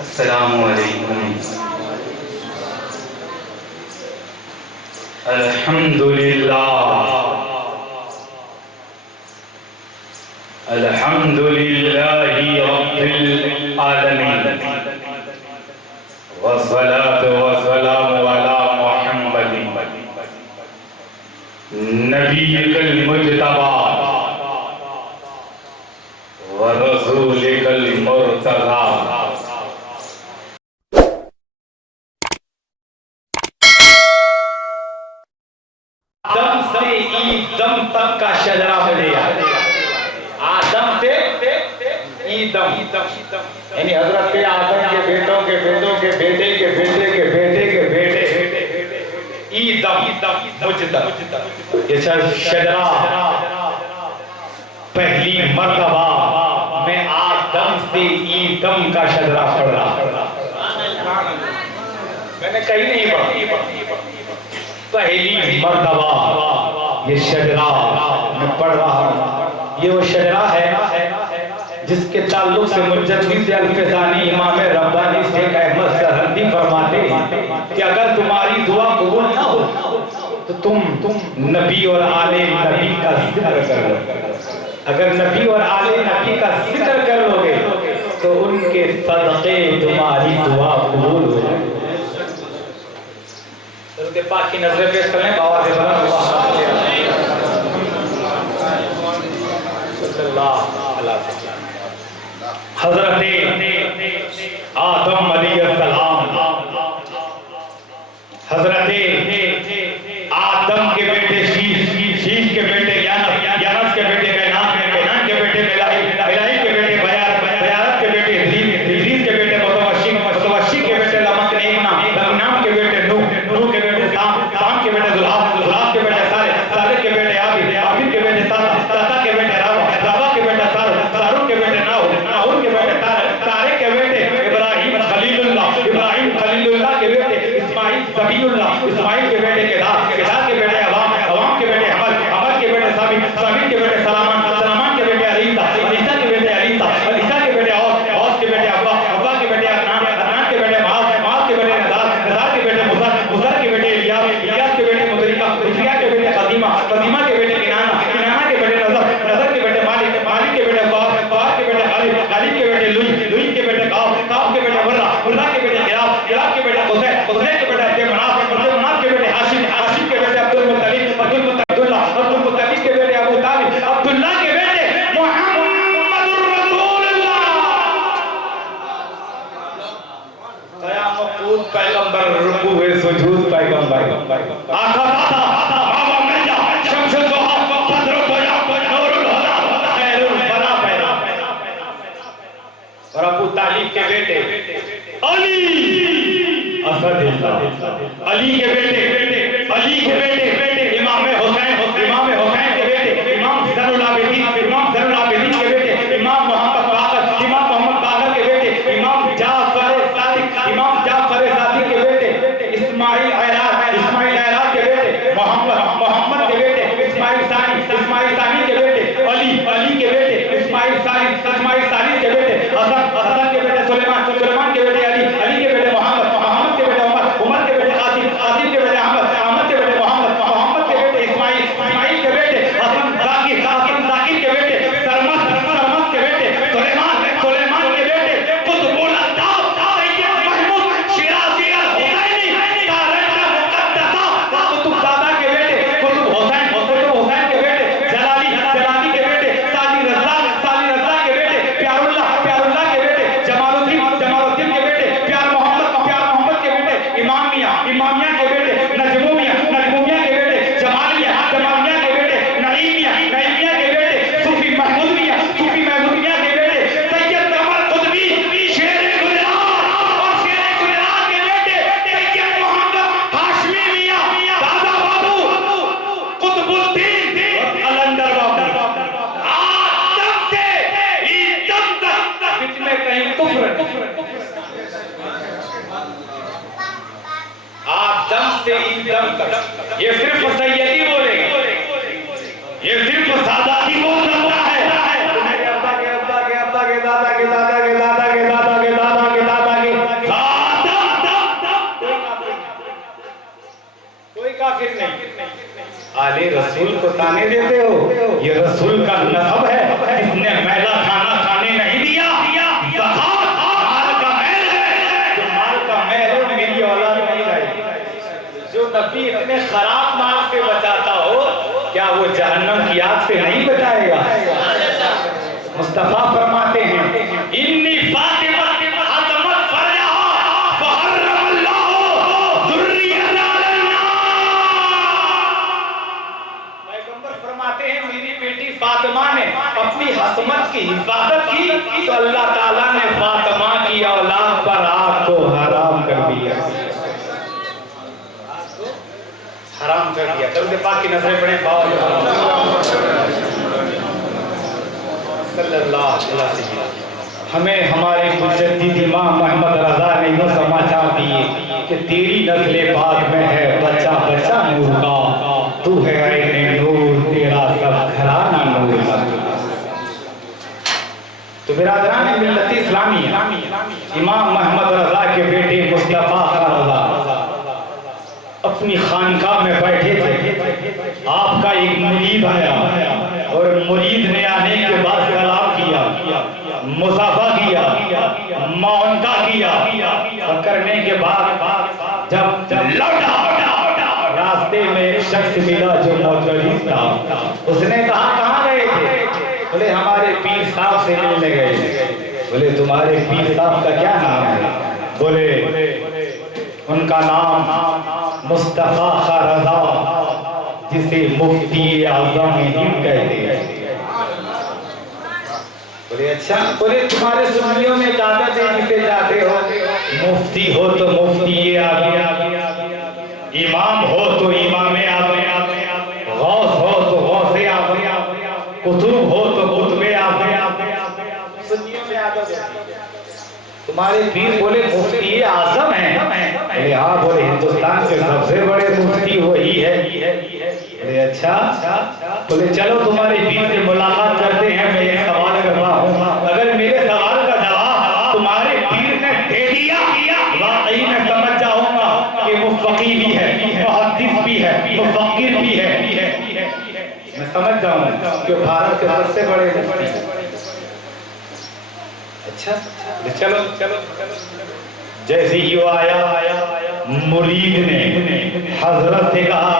अस्सलामु अलैकुम। अल्हम्दुलिल्लाहि रब्बिल आलमीन वस्सलातु वस्सलामु अला मुहम्मदिन नबिय्यिल मुज्तबा व रसूलिल मुर्तज़ा। आदम से ईदम तक का शजरा मिलेगा। आदम से ईदम यानी हजरत आदम के बेटों के बेटों के बेटे के बेटे के बेटे के बेटे ईदम मुज्तबा। ये शजरा पहली मर्तबा मैं आदम से ईदम का शजरा पढ़ रहा। मैंने कहीं नहीं पढ़ा। पहली मर्तबा ये शजरा मैं पढ़ रहा हूँ। ये वो शजरा है जिसके ताल्लुक से मुजद्दिद अल-फ़िसानी इमाम रब्बानी शेख अहमद सरहदी फरमाते हैं कि अगर तुम्हारी दुआ कबूल ना हो तो तुम नबी और आले नबी का जिक्र कर लो। अगर नबी और आले नबी का जिक्र कर लोगे तो उनके सदक़े तुम्हारी दुआ कबूल हो जाएगी। उसके पाक की नजर पेश कर लें बाबा से हजरत आदम अलैहिस्सलाम हजरत आदम के बेटे शीश के बेटे यानस के बेटे कैनान के बेटे मिलाइल के बेटे बयारत के बेटे इदरीस के बेटे मुतवश्शी के बेटे लमक नाम के बेटे नूह के बेटे साम के बेटे जुलाब के बेटे साले के बेटे आबिद के बेटे ताता के बेटे रावा के बेटे सारूक के बेटे नाहूर के बेटे तारिक के बेटे इब्राहिम खलीलुल्लाह के बेटे इस्माइल ज़बीहुल्लाह इस्माइल के बेटे केदार के बेटे अवाम के बेटे हमद के बेटे साबित के बेटे सलामान के बेटे अलीसा के बेटे अलीसा के बेटे औस के बेटे अब्बा के बेटे अदनान के बेटे माज के बेटे नज़ार के बेटे मुज़र के बेटे इलियास के बेटे मुदरिका के बेटे कदीमा के बेटे किनाना के बेटे नज़र के बेटे मालिक के बेटे फ़ार के बेटे गालिब के बेटे लुई के बेटे काफ के बेटे मुर्रा के बेटे गिलाब के बेटे क़ुज़ै के बेटे मनाफ के बेटे हाशिम के बेटे अब्दुल मुत्तलिब के बेटे अबू तालिब अब्दुल्लाह के बेटे मुहम्मदुर रसूलुल्लाह क़यामत पैगंबर रुकू व सुजूद पैगंबर आका बाबा मिर्जा शम्सुल दुहा बदरुल बया नूरुल हुदा खैरुल बला पैदा और अबू तालिब के बेटे अली असदुल्लाह अली के बेटे इमाम हुसैन के बेटे इमाम ज़ैनुल आबिदीन के बेटे इमाम मोहम्मद बाक़र के बेटे इमाम जाफ़र सादिक के बेटे इस्माइल ऐराज के बेटे मोहम्मद के बेटे इस्माइल सानी के बेटे अली के बेटे इस्माइल सानी के बेटे हसन के बेटे सुलेमान के बेटे अली के बेटे मोहम्मद के बेटे उमर के बेटे आसिम के बेटे अहमद के बेटे मोहम्मद के बेटे इस्माइल के बेटे हसन जाकिर के बेटे सरमद के बेटे सुलेमान के बेटे कुतुबुल अताब सैयद महमूद शिराज़ी अल-हुसैनी तारक मुक़द्दसा कुतुब दादा के बेटे कुतुब हुसैन के बेटे जलाली के बेटे साली रज़ा के बेटे प्यारुल्लाह के बेटे जमालुद्दीन के बेटे प्यार मोहम्मद के बेटे इमामिया के बेटे नजमुमिया के बेटे जमालिया के बेटे नईमिया के बेटे सूफी महमूदिया के बेटे सैयद कमर कुतबी शेर गुजरात के बेटे सैयद मोहम्मद हाशमी मियां दादा बाबू कुतुबुद्दीन अलंदर बाबू आदम से ईदम तक बीच में कहीं कुफ्र आदम से ईदम तक ये सिर्फ सैयदी बोलेगा, ये सिर्फ सादाती बोल सकता है। का नसब है, जिसने मैला खाना खाने नहीं दिया। ज़कात माल का मैल है, जो माल का मैल है मेरी औलाद नहीं लाएगी। जो नबी इतने खराब माल से बचाता हो, क्या वो जहन्नम की आग से नहीं बचाएगा? मुस्तफा फरमाते हैं इन्नी फातिमा हज़मत फरजहा फहर्रमल्लाहु ज़ुर्रियता अलन्नार। पैगंबर फरमाते हैं मेरी बेटी फातिमा ने अपनी हसमत की हिफाजत की तो अल्लाह ताला ने फातिमा की औलाद पर आग को हराम कर दिया, हराम कर दिया। दरूद पाक की नजरें पड़े सल्लल्लाहु अलैहि वसल्लम। हमें हमारे मुजद्दिद इमाम मोहम्मद रज़ा ने यूं समाचार दिए कि तेरी नस्ल पाक में है बच्चा बच्चा नूर का, तू है ऐने नूर, तेरा सब घराना नूर का। तो बिरादरान मिल्लत इस्लामी इमाम मोहम्मद रज़ा के बेटे मुस्तफ़ा रज़ा अपनी खानकाह में बैठे थे। आपका एक मुरीद आया और मुरीद ने आने के बाद सलाम किया, मुसाफा किया, मौनता किया। करने के बाद जब लौटा रास्ते में एक शख्स मिला जो मोतरीज था। उसने कहा कहाँ गए थे? बोले हमारे पीर साहब से मिलने गए। बोले तुम्हारे पीर साहब का क्या नाम है? बोले उनका नाम मुस्तफा खां रज़ा, जिसे मुफ्ती आज़म हिंद कहते हैं। बोले अच्छा। बोले तुम्हारे सुन्नियों में इजाजत है जिसे जाते हो, मुफ्ती हो तो मुफ्ती आज़म, इमाम हो तो इमाम आज़म, गौस हो तो गौसे आज़म, कुतुब हो तो कुतुबे आज़म। सुन्नियों में आदत है। तुम्हारे पीर बोले मुफ्ती आज़म है? बोले हाँ। बोले हिंदुस्तान के सबसे बड़े मुफ्ती वही है। बोले अच्छा। बोले चलो तुम्हारे पीर से मुलाकात करते हैं, मैं एक सवाल कर रहा हूँ, अगर मेरे सवाल का जवाब तुम्हारे पीर ने दे दिया वाकई मैं समझ जाऊंगा कि वो फकीह भी है, मुहद्दिस भी है, मुफक्किर भी है। मैं समझ जाऊंगा कि भारत के सबसे बड़े मुफ्ती। अच्छा चलो चलो। जैसे ही वो आया मुरीद ने हजरत से कहा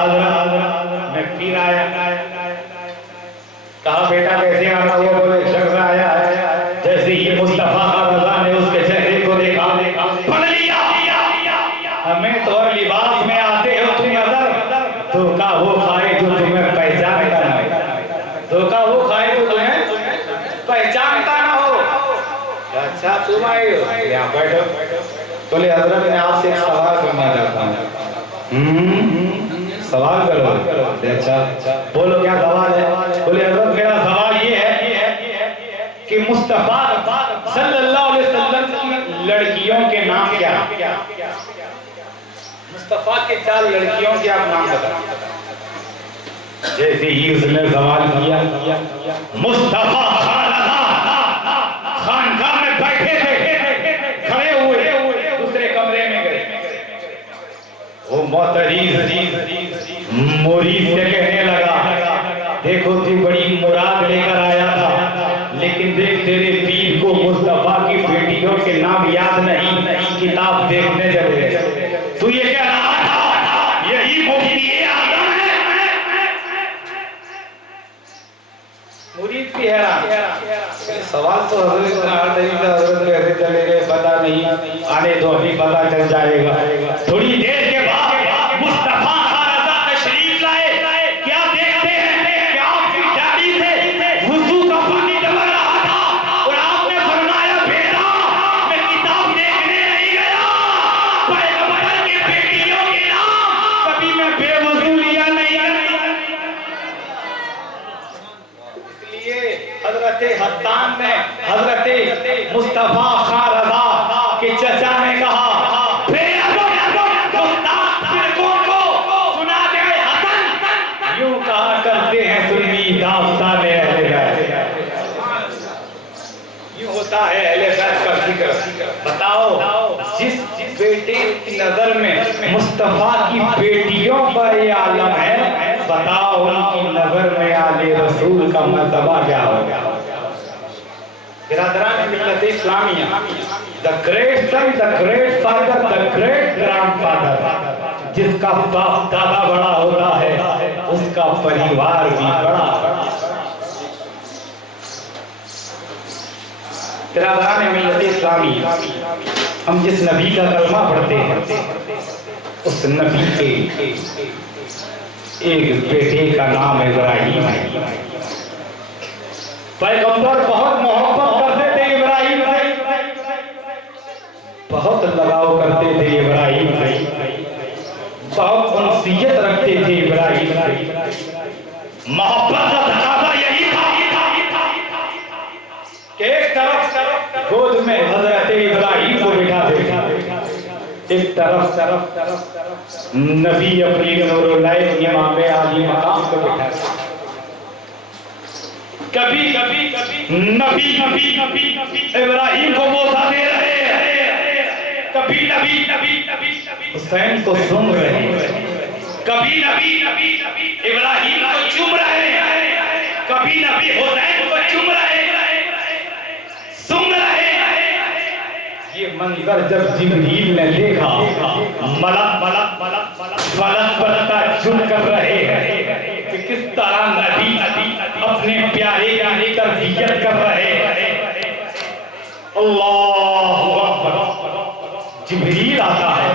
मैं फिर आया। कहा बेटा कैसे आना हुआ? बोले शख्स आया है। जैसे ही मुस्तफा रज़ा ने उसके चेहरे को देखा पढ़ लिया हमें तो और लिबास में आते हो तुम नजर, धोखा वो खाए जो तुम्हें पहचानता ना हो, धोखा वो खाए जो तुम्हें पहचानता ना हो। अच्छा तुम आए हो, यहाँ बैठो। बोले हजरत मैं आपसे एक सवाल करना चाहता हूँ। सवाल करो। अच्छा बोलो क्या सवाल है? बोले हजरत मेरा सवाल ये है कि मुस्तफा सल्लल्लाहु अलैहि वसल्लम की लड़कियों के नाम क्या? मुस्तफा के 4 लड़कियों के आप नाम बताओ। जैसे ही उसने सवाल किया मुस्तफा खानकाह में बैठे थे, खड़े हुए दूसरे कमरे में गए। वो मोतरीज मुरीद से कहने लगा देखो तू बड़ी मुराद लेकर आया था, लेकिन देख तेरे पीर को मुस्तफा की बेटियों के नाम याद नहीं, किताब देखने चले। तू ये कह रहा था यही मुफ्ती आज़म है? मुरीद भी हैरान। सवाल तो हजरत कैसे चले गए पता नहीं, आने दो अभी पता चल जाएगा। थोड़ी देर के बाद मुस्तफा खां रज़ा तशरीफ लाए। क्या देखते हैं कि आपकी दाढ़ी से वुज़ू का पानी डबल रहा था और आपने फरमाया बेटा मैं किताब देखने नहीं गया, पैगंबर की बेटियों के नाम कभी मैं बेवजू लिया नहीं। इसलिए हजरत हस्सान ने हजरत मुस्तफा खां रज़ा के चचा ने कहा सुना दे हसन। यूं कहा करते हैं सुन्नी दास्तान अहले बैत, यूं होता है अहले बैत का जिक्र। बताओ जिस बेटे की नजर में मुस्तफा की बेटियों पर ये आलम है, बताओ उनकी नजर में आलम वाले रसूल का मर्तबा क्या होगा। बिरादरान मिल्लत Islamia, the great sun, the great father, the great grandfather, जिसका बाप दादा बड़ा होता है उसका परिवार भी बड़ा। बिरादरान मिल्लत इस्लामिया, हम जिस नबी का कलमा पढ़ते हैं उस नबी के एक बेटे का नाम इब्राहिम है। पैगंबर बहुत मोहब्बत करते थे इब्राहिम से, बहुत लगाव करते थे इब्राहिम से, बहुत उनसीयत रखते थे इब्राहिम से। मोहब्बत का तकाज़ा यही था कि एक तरफ गोद में हजरत इब्राहिम को बिठाते थे, एक तरफ नबी अपनी नूरुल्लाह इमाम आली मकाम को बिठाते। कभी नबी इब्राहिम को मौका दे रहे हैं, कभी नबी हुसैन को सुन रहे हैं, कभी नबी इब्राहिम को चूम रहे हैं, कभी नबी हुसैन को चूम रहे हैं, सुन रहे हैं। ये मंजर जब जिब्रील ने देखा, मलक पर झुक कर रहे हैं कि किस तरह नबी अपने प्यारे की तरबियत कर रहे हैं। अल्लाहु अकबर। जिब्रील आता है,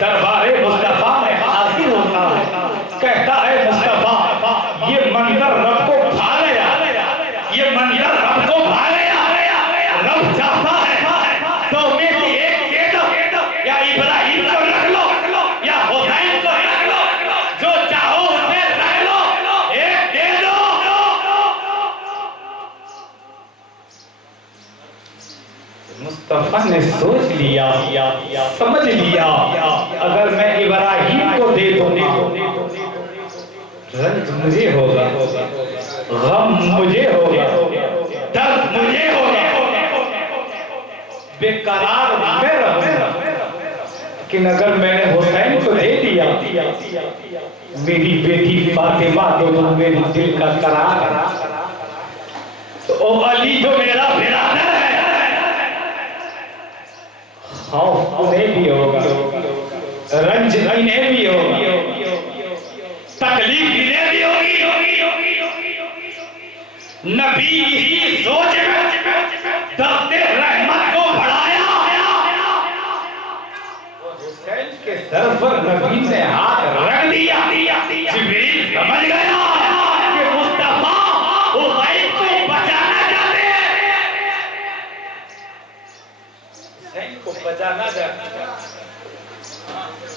दरबारे मुस्तफा में हाजिर होता है, कहता है मुस्तफा ये मंजर रब को भा गया, ये मंजर रब को भा गया। रब चाहता है तो में से एक दे दो, या इब्राहिम को रख लो या हुसैन को रख लो, जो चाहो उसे रख लो, एक दे दो। मुस्तफा ने सोच लिया, समझ लिया, अगर मैं इब्राहिम को दे दूंगा रंज मुझे होगा, गम मुझे होगा, दर्द मुझे होगा, बेकरार मैं रहूंगा। लेकिन अगर मैंने हुसैन को दे दिया, मेरी बेटी फातिमा तो मेरे दिल का करार, तो ओ अली जो मेरा बिरादर है, खौफ उन्हें भी होगा, रंज इन्हें भी होगी, तकलीफ इन्हें भी होगी। नबी की सोच में दर्द रहमत को बढ़ाया। हुसैन के सर पर नबी ने हाथ रख दिया। जिब्रील समझ गया कि मुस्तफा हुसैन को बचाना चाहते हैं, हुसैन को बचाना चाहते हैं।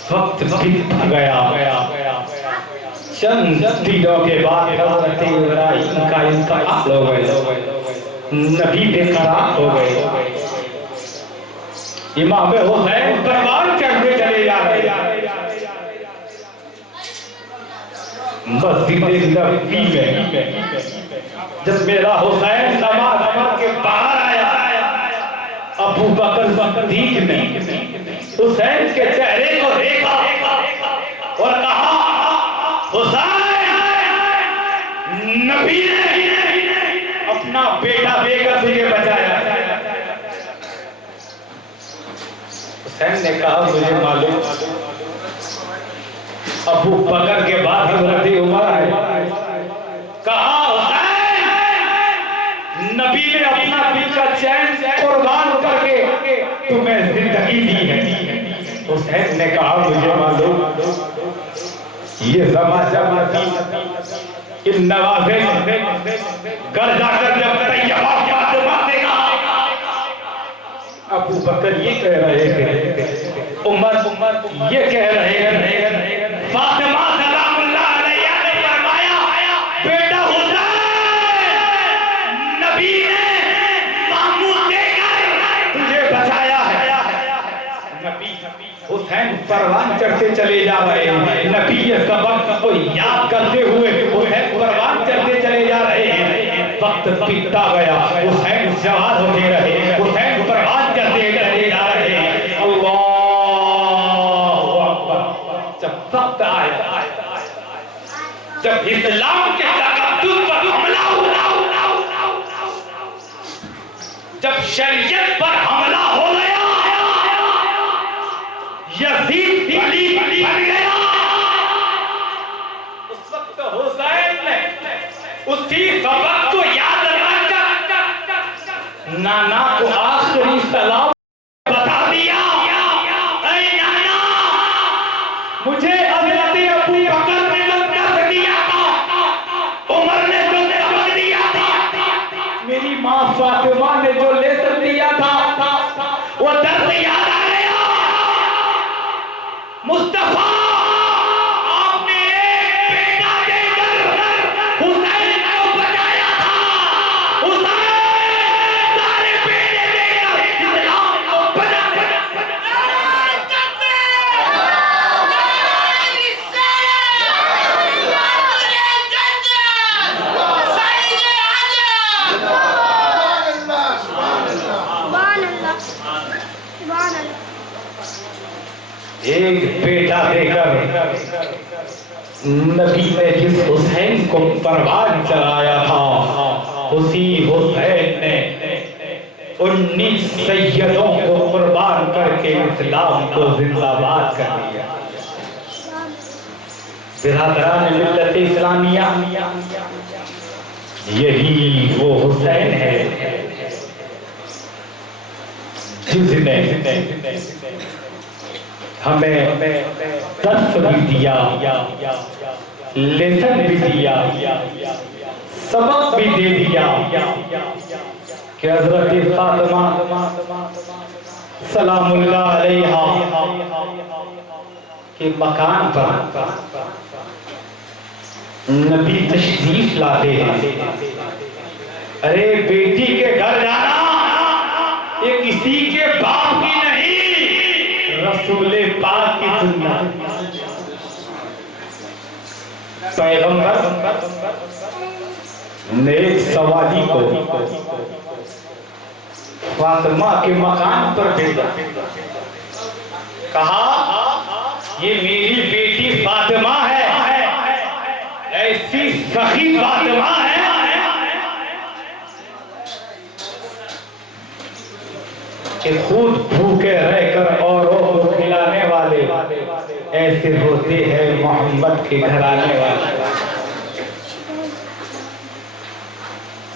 वक्त बीत गया, चंद दिनों के बाद हज़रत इब्राहिम का इंतकाल हो गया, नबी बेकरार हो गए। इमाम हुसैन परवान चढ़ते चले जा रहे, मस्जिद नबवी में जब मेरा हुसैन नमाज के बाहर आया, अबू बकर सिद्दीक ने हुसैन के चेहरे को देखा और कहा, हुसैन, नबी ने अपना बेटा देकर तुझे बचाया। हुसैन ने कहा, मुझे मालूम, अबू बकर के बाद हज़रत उमर आए। कहा, हुसैन, नबी ने अपना दिल का चैन कुर्बान करके तुम्हें जिंदगी दी है। हुसैन ने कहा, मुझे मालूम, ये समाचार इन नवाज़े घर जाकर जब तैयबा फातिमा से कहा, अबू बकर ये कह रहे थे, उमर ये कह रहे थे, फातिमा सलामुल्लाह अलैहा ने फरमाया, बेटा हुसैन, नबी ने मामूद देकर तुझे बचाया है। नबी हुसैन परवान चढ़ते चले जा रहे हैं, नबी ये सबक को याद करते हुए हुसैन परवान चढ़ते चले जा रहे हैं। वक्त बीतता गया, हुसैन जवान होते रहे, हुसैन परवान चढ़ते चले जा रहे हैं। अल्लाहु अकबर। जब वक्त आया, जब इस्लाम के तशद्दुद पर हमला हुआ, जब शरीयत पर हमला हो गया, यजीद खलीफ बन गया, उस वक्त हुसैन ने उसी सबक को याद रखकर नाना को आखिरी सलाम बता दिया। ऐ नाना, मुझे हज़रत अबू बकर ने जो दर्द दिया था, उमर ने जो सबक दिया था, मेरी माँ फातिमा ने जो लेसन दिया था, वो दर्द याद आ गया। मुस्तफा, आपने एक बेटा देकर हुसैन को बचाया था। हुसैन सारे बेटे देकर इस्लाम को बचाया। एक बेटा देकर नबी ने जिस हुसैन को परवान चलाया था, उसी हुसैन ने 19 सैयदों को कुर्बान करके इस्लाम को जिंदाबाद कर दिया। बिरादरान मिल्लत इस्लामिया, यही वो हुसैन है जिसने हमें दर्स भी दिया, लेसन भी दिया, सबक भी दे दिया कि हज़रत फातिमा सलामुल्लाह अलैहा के मकान पर नबी तशरीफ लाते हैं। अरे बेटी के घर जाना ये किसी के बाप की नहीं, रसूले पाक की सुन्नत। पैगंबर ने एक सवाली को फातिमा के मकान पर भेजा, कहा ये मेरी बेटी फातिमा है, ऐसी सखी फातिमा है कि खुद भूखे रहकर औरों को खिलाने वाले ऐसे होते हैं मोहम्मद के घराने वाले।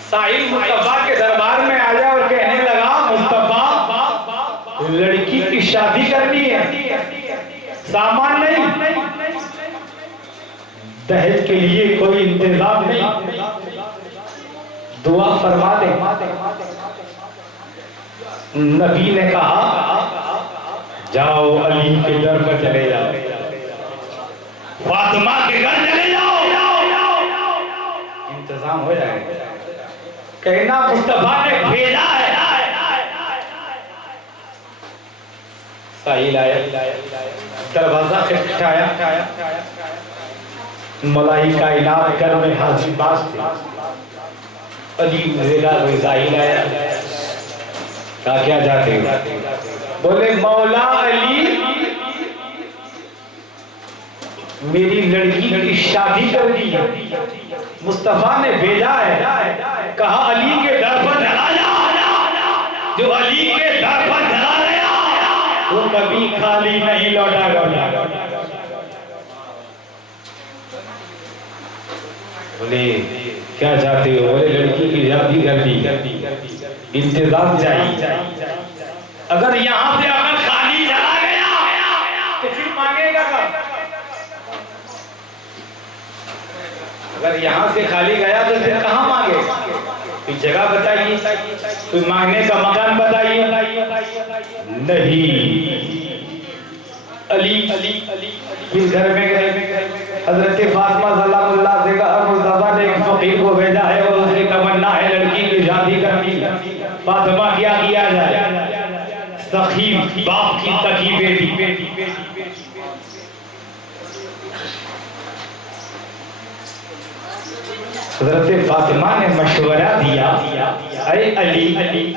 साहिब मुस्तफा के दरबार में आया और कहने लगा, मुस्तफा लड़की की शादी करनी है, सामान नहीं, दहेज के लिए कोई इंतजाम नहीं, दुआ फरमा दे। नबी ने कहा, जाओ अली के दर पर चले जाओ, फातिमा के घर चले जाओ, इंतजाम हो जाएगा। कहना मुस्तफा ने भेजा है। साहिल आया, दरवाजा खटखटाया, मलाई कायनात घर में हाजिर बाज थे। अली साहिल आया, कहा क्या जाते हो? बोले मौला अली, मेरी लड़की की शादी कर दी है, मुस्तफा ने भेजा है, कहा अली के दर पर चला जा। जो अली के दर पर चला गया वो कभी खाली नहीं लौटा। बोले क्या चाहते हो? बोले लड़की की शादी कर दी, इंतजाम चाहिए। अगर यहाँ से अगर खाली चला गया तो फिर मांगेगा कब? अगर यहाँ से खाली गया तो फिर कहाँ मांगेगा? कोई जगह बताइए, कोई मांगने का मकान बताइए। नहीं, अली फिर घर में गए। हजरत फातिमा सलामुल्लाह से कहा, मुस्तफा ने एक फकीर को भेजा है और उसकी तमन्ना है लड़की की शादी करनी। फातिमा क्या किया जाए? सखी बाप की सखी बेटी। हजरत फातिमा ने मशवरा दिया, अरे अली,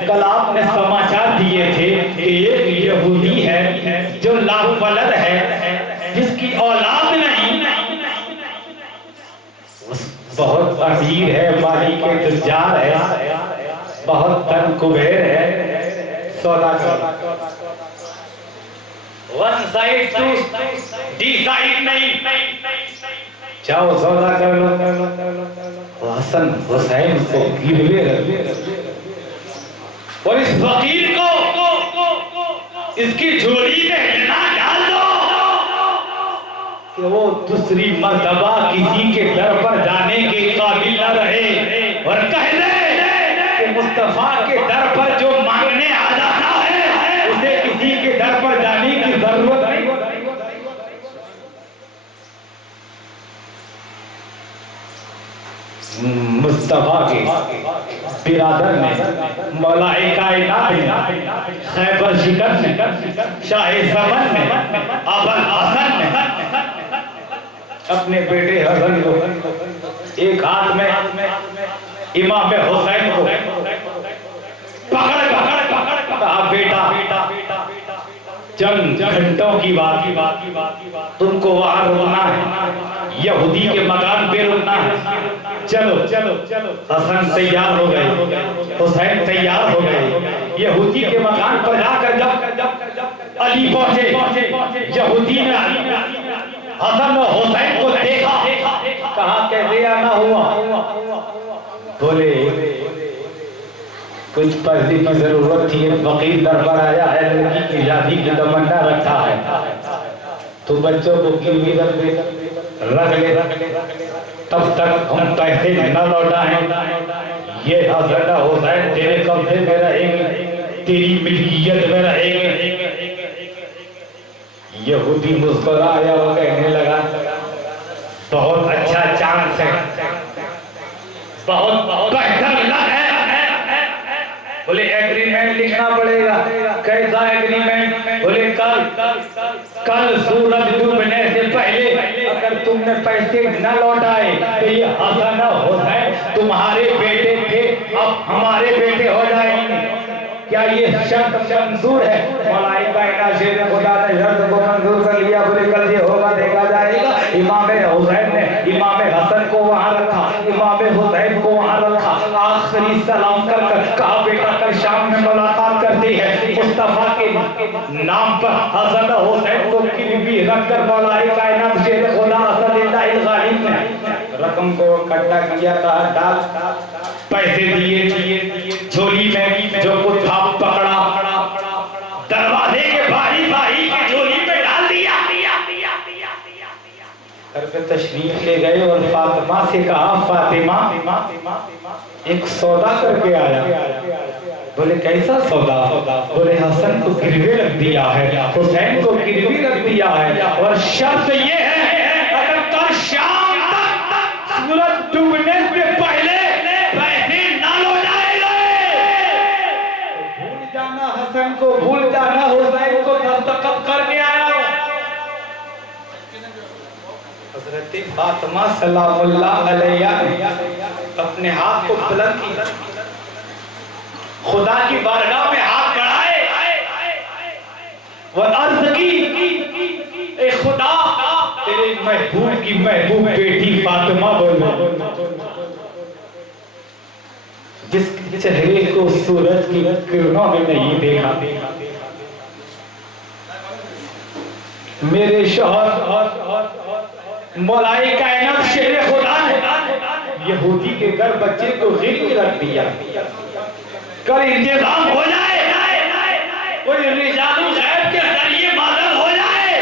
कल आपने समाचार दिए थे कि एक यहूदी है जो लावलद है, जिसकी औलाद नहीं, बहुत अमीर है, माली के तुजार है, बहुत धन कुबेर है, सौदा कर। वन साइड टू डिसाइड नहीं, जाओ सौदा कर लो। हसन हुसैन को गिरवे रख और इस फकीर को इसकी झोली में ना डाल दो कि वो दूसरी मर्तबा किसी के दर पर जाने के काबिल न रहे, और कह दे कि मुस्तफा के दर पर जो मांगने आ जाता है उसे किसी के दर पर जाने की जरूरत नहीं। मुस्तफा के बिरादर ने, मौलाए कायनात ने, खैबर शिकर ने, शाहे समन ने, अबुल हसन ने अपने बेटे हसन को एक हाथ में इमाम हुसैन को पकड़ कहा, बेटा चंद घंटों की बात, तुमको वहां रुकना है, यहूदी के मकान पे रुकना है। चलो हसन तैयार हो गए, हुसैन तैयार हो गए। यहूदी के मकान पर जाकर जब अली पहुंचे, यहूदी ने हसन और हुसैन को देखा, कहा कैसे आना हुआ? बोले कुछ पैसे की जरूरत थी, फकीर दरबार आया है, लड़की की शादी की तमन्ना रखा है, तो बच्चों को गिरवी रख ले, तब तक हम पैसे न लौटाएं, ये हसन हुसैन तेरे कब्जे में रहेंगे, तेरी मिल्कियत में रहेंगे। यहूदी मुस्कुराया और कहने लगा, बहुत अच्छा चांस है, बहुत बेहतर लग है। बोले एग्रीमेंट लिखना पड़ेगा। कैसा एग्रीमेंट? बोले कल सूरज डूबने से पहले अगर तुमने पैसे न लौटाए तो ये हसन हुसैन तुम्हारे बेटे थे, अब हमारे बेटे हो जाएंगे। क्या ये शर्त मंजूर है? मौलाई कायनात शेर खुदा ने शर्त को मंजूर कर लिया। बोले कल ये होगा, देखा जाएगा। इमाम हुसैन ने इमाम हसन को वहां रखा, इमाम हुसैन को वहां रखा, आखिरी सलाम कर कहा, बेटा कल शाम में मुलाकात करती है। मुस्तफा के नाम पर हसन हुसैन को गिरवी रखकर मौलाई कायनात शेर खुदा असदुल्लाह गालिब ने रकम को इकट्ठा किया, कहा डाल, पैसे दिए, झोली में जो कुछ था पकड़ा, दरवाजे के बारी की झोली में डाल दिया, घर पे तशरीफ ले गए और फातिमा से कहा, फातिमा एक सौदा करके आया। बोले कैसा सौदा? बोले हसन को गिरवी रख दिया है, हुसैन को गिरवी रख दिया है, और शर्त ये है अगर कल शाम तक सूरज डूबने से पहले पैसे ना लौटाए तो भूल जाना, हसन को भूल जाना, हुसैन को दस्तखत करके आया। हज़रत फातिमा सलामुल्लाह अलैहा अपने हाथ को बुलंद किया, खुदा की बारगाह में हाथ बढ़ाए, वो अर्ज़ की, ए खुदा तेरे महबूब की महबूब बेटी फातिमा बोल, जिस चेहरे को सूरज की किरणों में नहीं देखा, मेरे शौहर मौलाई कायनात शेर खुदा ने यहूदी के घर बच्चे को गिरवी रख दिया। कल इंतजाम हो जाए, कोई रिजालुल गैब के जरिए मदद हो जाए।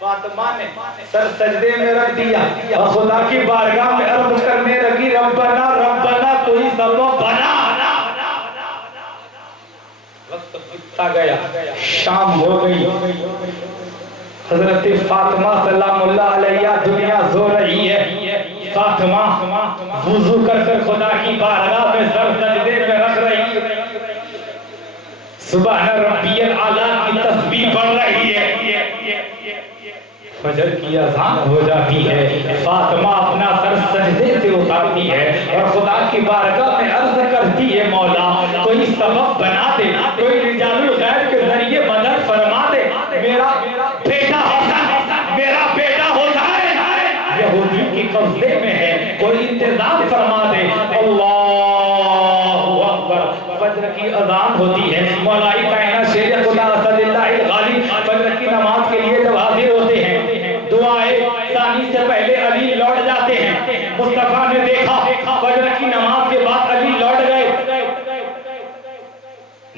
फातिमा ने सर सजदे में रख दिया और खुदा की बारगाह में अर्ज करने लगी, रब्बना रब्बना कोई सबब बना। वक्त बीतता गया, शाम हो गई। हजरत फातिमा सलामुल्लाह अलैहा दुनिया सो रही है। फातिमा वुजू कर खुदा की बारगाह में सर सजदे में रख रही है, सुबहान रब्बियल आला की तस्बीह पढ़ रही है। फजर की अज़ान हो जाती है, फातिमा अपना सर सजदे से उठाती है और खुदा की बारगाह में अर्ज करती है, मौला कोई सबब बना दे, कोई रिजालुल गैब के जरिए मदद फरमा दे, मेरा बेटा हसन, मेरा बेटा हुसैन यहूदी की कब्जे में है, कोई इंतजाम फरमा दे। अल्लाहु अकबर। फजर की अजान होती है, मौलाई कायनात शेर खुदा असदिल्लाहिल गालिब फजर की नमाज के लिए जब हाजिर होते हैं, दुआए सानी से पहले अली लौट जाते हैं। मुस्तफा ने देखा फजर की नमाज के बाद अली लौट गए,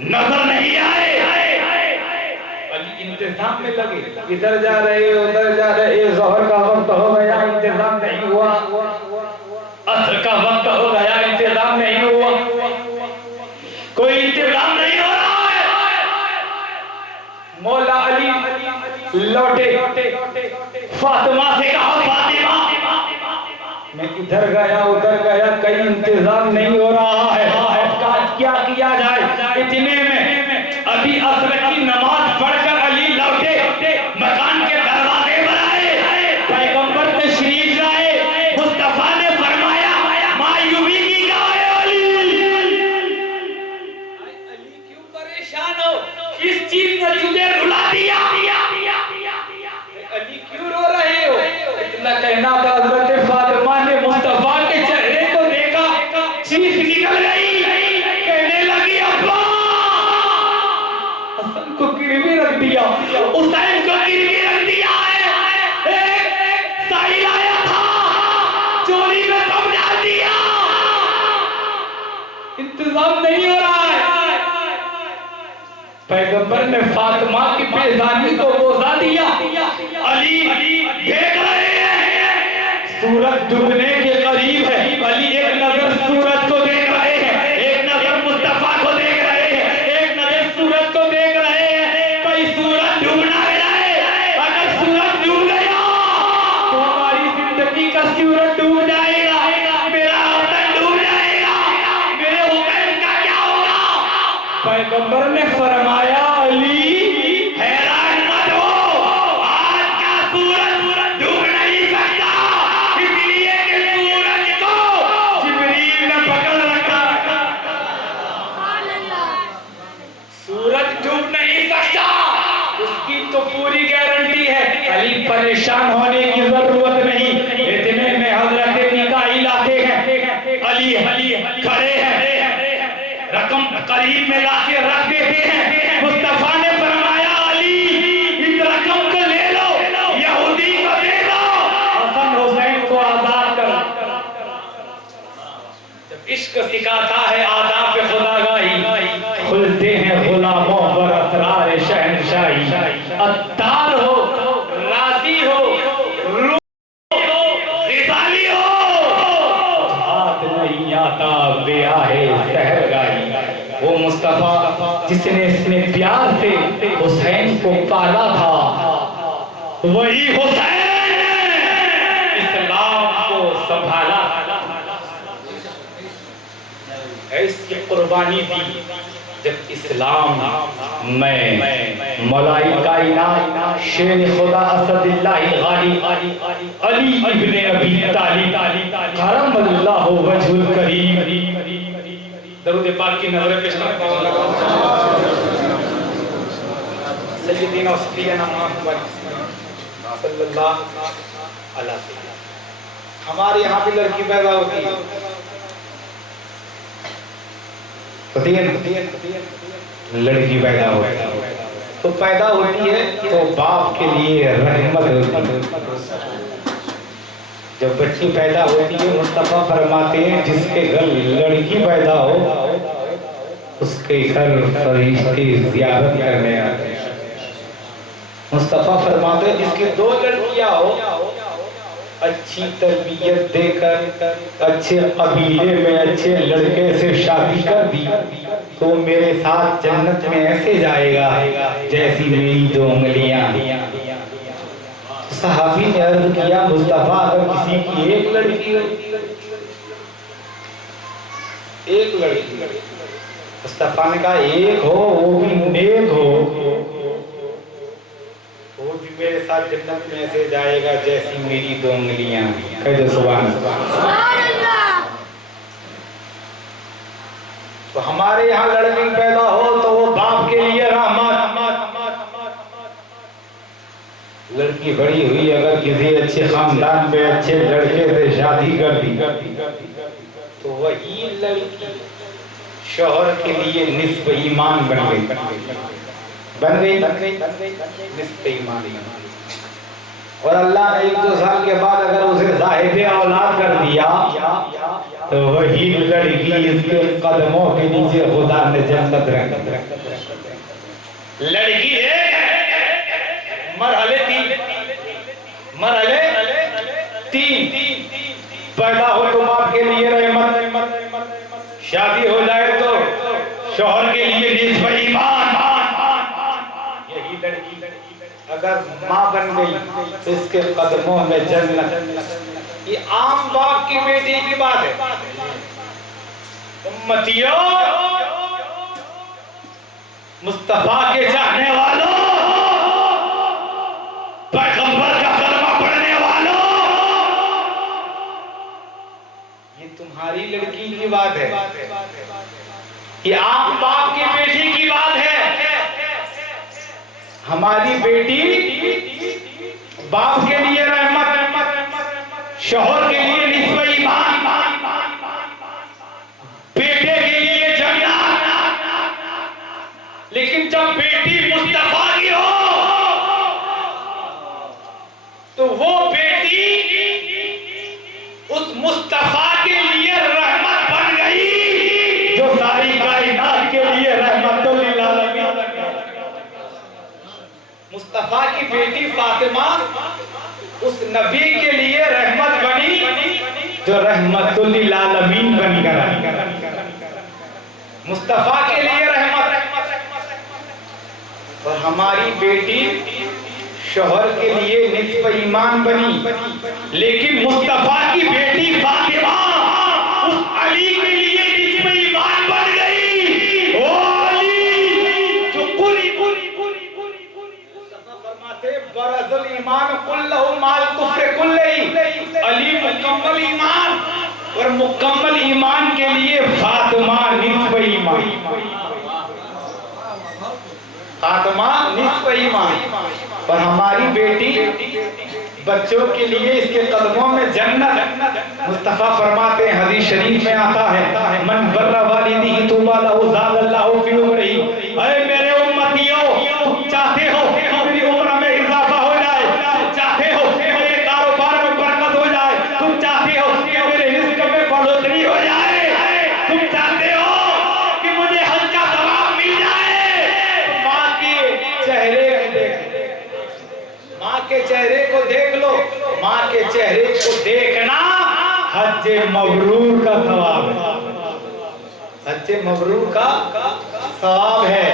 नजर नहीं आए। अली इंतजाम में लगे, इधर जा रहे उधर जा रहे, ज़ोहर का वक्त हो गया, इंतजाम नहीं हुआ, असर का वक्त हो गया, इंतजाम नहीं हुआ, कोई इंतजाम नहीं हो रहा है। मौला अली लौटे, फातिमा से कहा फातिमा मैं इधर गया उधर गया, कहीं इंतजाम नहीं हो रहा है, क्या किया जाए। इतने में अभी असर की नमाज पढ़कर अली लौटे, मकान के दरवाजे पर आए, पैगंबर तशरीफ लाए। मुस्तफा ने फरमाया मायूबी की गाय अली क्यों परेशान हो, किस चीज ने तुझे रुला दिया, अली क्यों रो रहे हो। इतना कहना था, हजरत फातिमा ने मुस्तफा के चेहरे को देखा, चीख निकल गई, कहने लगी अब्बा हसन को गिरवी रख दिया, हुसैन को गिरवी रख दिया है। एक साहिल आया था, चोरी में सब डाल दिया, इंतजाम नहीं हो रहा है। पैगंबर ने फातिमा की पेशानी को बोसा दिया। अली देख रहे हैं सूरज डूबने के करीब है, अली एक नजर सूरज को देख रहे हैं, एक नजर मुस्तफा को देख रहे हैं, एक नजर सूरज को देख रहे हैं। कहीं सूरज डूब ना जाए, अगर सूरज डूब गया तो हमारी जिंदगी का सूरज डूब जाएगा, मेरा हुसैन डूब जाएगा, मेरे हुसैन का क्या होगा। पैगंबर ने फरमाया अली हैरान मत हो, आज का सूरज डूब नहीं सकता, इसलिए कि सूरज को जिब्रील ने पकड़ रखा। सूरज डूब नहीं सकता, उसकी तो पूरी गारंटी है। अली परेशान होने की जरूरत नहीं। इतने में हजरत मिकाईल आते हैं, अली खड़े हैं, रकम करीब में लाके रख देते हैं। मुस्तफा ने फरमाया अली इस रकम को ले लो, यहूदी को दे दो, हसन हुसैन को आजाद करो। जब इश्क सिखाता है आदाब पे खुदागाही, खुलते हैं गुलामों पर असरार शहनशाही। अत्तार हो, राजी हो, गिजाली हो, हाथ नहीं आता ब्याहे सहरगाही। वो मुस्तफा जिसने इसने प्यार से हुसैन को पाला था, वही हुसैन इस्लाम को संभाला, इसकी कुर्बानी दी। जब इस्लाम में मौलाई कायनात शेर खुदा असदिल्लाहिल गालिब अली इब्ने अबी तालिब करमल्लाहु वजहुल करीम दरूद पाक की नजर पेश करता हूं। सय्यदीना व सफीना मुहम्मद सल्लल्लाहु अलैहि वसल्लम। हमारे यहाँ भी लड़की पैदा होती है, लड़की पैदा होती है, तो पैदा होती है तो बाप के लिए रहमत होती है। जब बच्ची पैदा होती है, मुस्तफा फरमाते हैं जिसके घर लड़की पैदा हो उसके घर फरिश्ते ज़ियारत करने आते हैं। मुस्तफा फरमाते हैं जिसके दो लड़कियां हो, अच्छी तरबियत देकर अच्छे कबीले में अच्छे लड़के से शादी कर दी तो मेरे साथ जन्नत में ऐसे जाएगा जैसी मेरी दो उंगलियां। सहाबी ने अर्ज किया मुस्तफा अगर किसी की एक लड़की हो, एक लड़की, मुस्तफा ने कहा एक हो वो भी नेक हो, वो भी मेरे साथ जन्नत में ऐसे जाएगा जैसी मेरी दो उंगलियां। कह दो सुभान अल्लाह। तो हमारे यहाँ लड़की पैदा हो तो वो बाप के लिए रहमत, लड़की लड़की बड़ी हुई, अगर किसी अच्छे खानदान में अच्छे लड़के से शादी कर दी तो वही लड़की शौहर के लिए निस्फ ईमान बन गई निस्फ ईमान। और अल्लाह ने 1-2 साल के बाद अगर उसे साहिब औलाद कर दिया तो वही लड़की इसके कदमों के नीचे खुदा ने जन्नत रख दी। लड़की मरहले 3 पैदा हो तो बाप के लिए रहमत, शादी हो जाए तो शौहर के लिए निस्फ ईमान। यही लड़की अगर माँ बन गई तो इसके कदमों में जन्नत। ये आम बाप की बेटी की बात है। उम्मतियों, मुस्तफा के चाहने वालों, पैगंबर का कलमा पढ़ने वालों, ये तुम्हारी लड़की की बात है, ये आम बाप की बेटी की बात है। हमारी बेटी बाप के लिए रहमत, शौहर के लिए निस्फ ईमान, बेटे के लिए जन्नत। लेकिन जब बेटी मुस्तफा की हो तो वो बेटी उस मुस्तफा के लिए रहमत बन गई जो सारी कायनात के लिए रहमतुल लिल आलमीन। मुस्तफा की बेटी फातिमा उस नबी के लिए रहमत बनी जो रहमतुल लिल आलमीन बनकर मुस्तफा के लिए रहमत। और हमारी बेटी शौहर के लिए निस्फ ईमान बनी, लेकिन मुस्तफा की बेटी फातिमा उस अली के लिए निस्फ ईमान बन गई। ओ अली जो फरमाते बरज़ुल ईमान कुल्लहु माल कुफ्र कुल्लही। अली मुकम्मल ईमान और मुकम्मल ईमान के लिए फातिमा निस्फ ईमान, फातिमा निस्फ ईमान। और हमारी बेटी बच्चों के लिए इसके कदमों में जन्नत। मुस्तफा फरमाते हैं, हदीस शरीफ में आता है, मन बर्रा वालिदिही तुबा लहु ज़ादल्लाहु फी उम्रिही। ऐ मेरे उम्मतियों, तुम चाहते हो कि मेरी उम्र में इजाफा हो जाए, तुम चाहते हो कि मेरे कारोबार में बरकत हो जाए, तुम चाहते हो कि मेरे रिज़्क़ में बढ़ोतरी हो जाए, तुम चाहते हो कि मुझे हज का सवाब मिल जाए, तो माँ के चेहरे को देख लो। माँ के चेहरे को देखना हज मबरूर का सवाब है, हज मबरूर का सवाब है।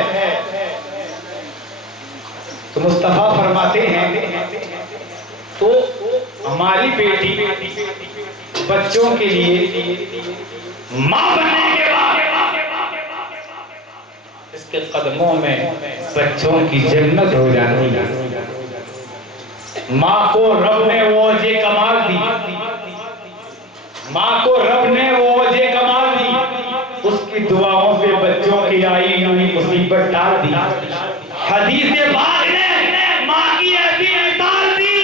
तो मुस्तफा फरमाते हैं, तो हमारी बेटी बच्चों के लिए माँ बनने के बाद इसके कदमों में बच्चों की जन्नत हो जाती है। माँ को रब ने वो वजह कमाल दी, माँ को रब ने वो वजह कमाल दी, उसकी दुआओं से बच्चों की आई हुई मुसीबत डाल दी। हदीस पाक ने माँ की ऐसी मिसाल दी,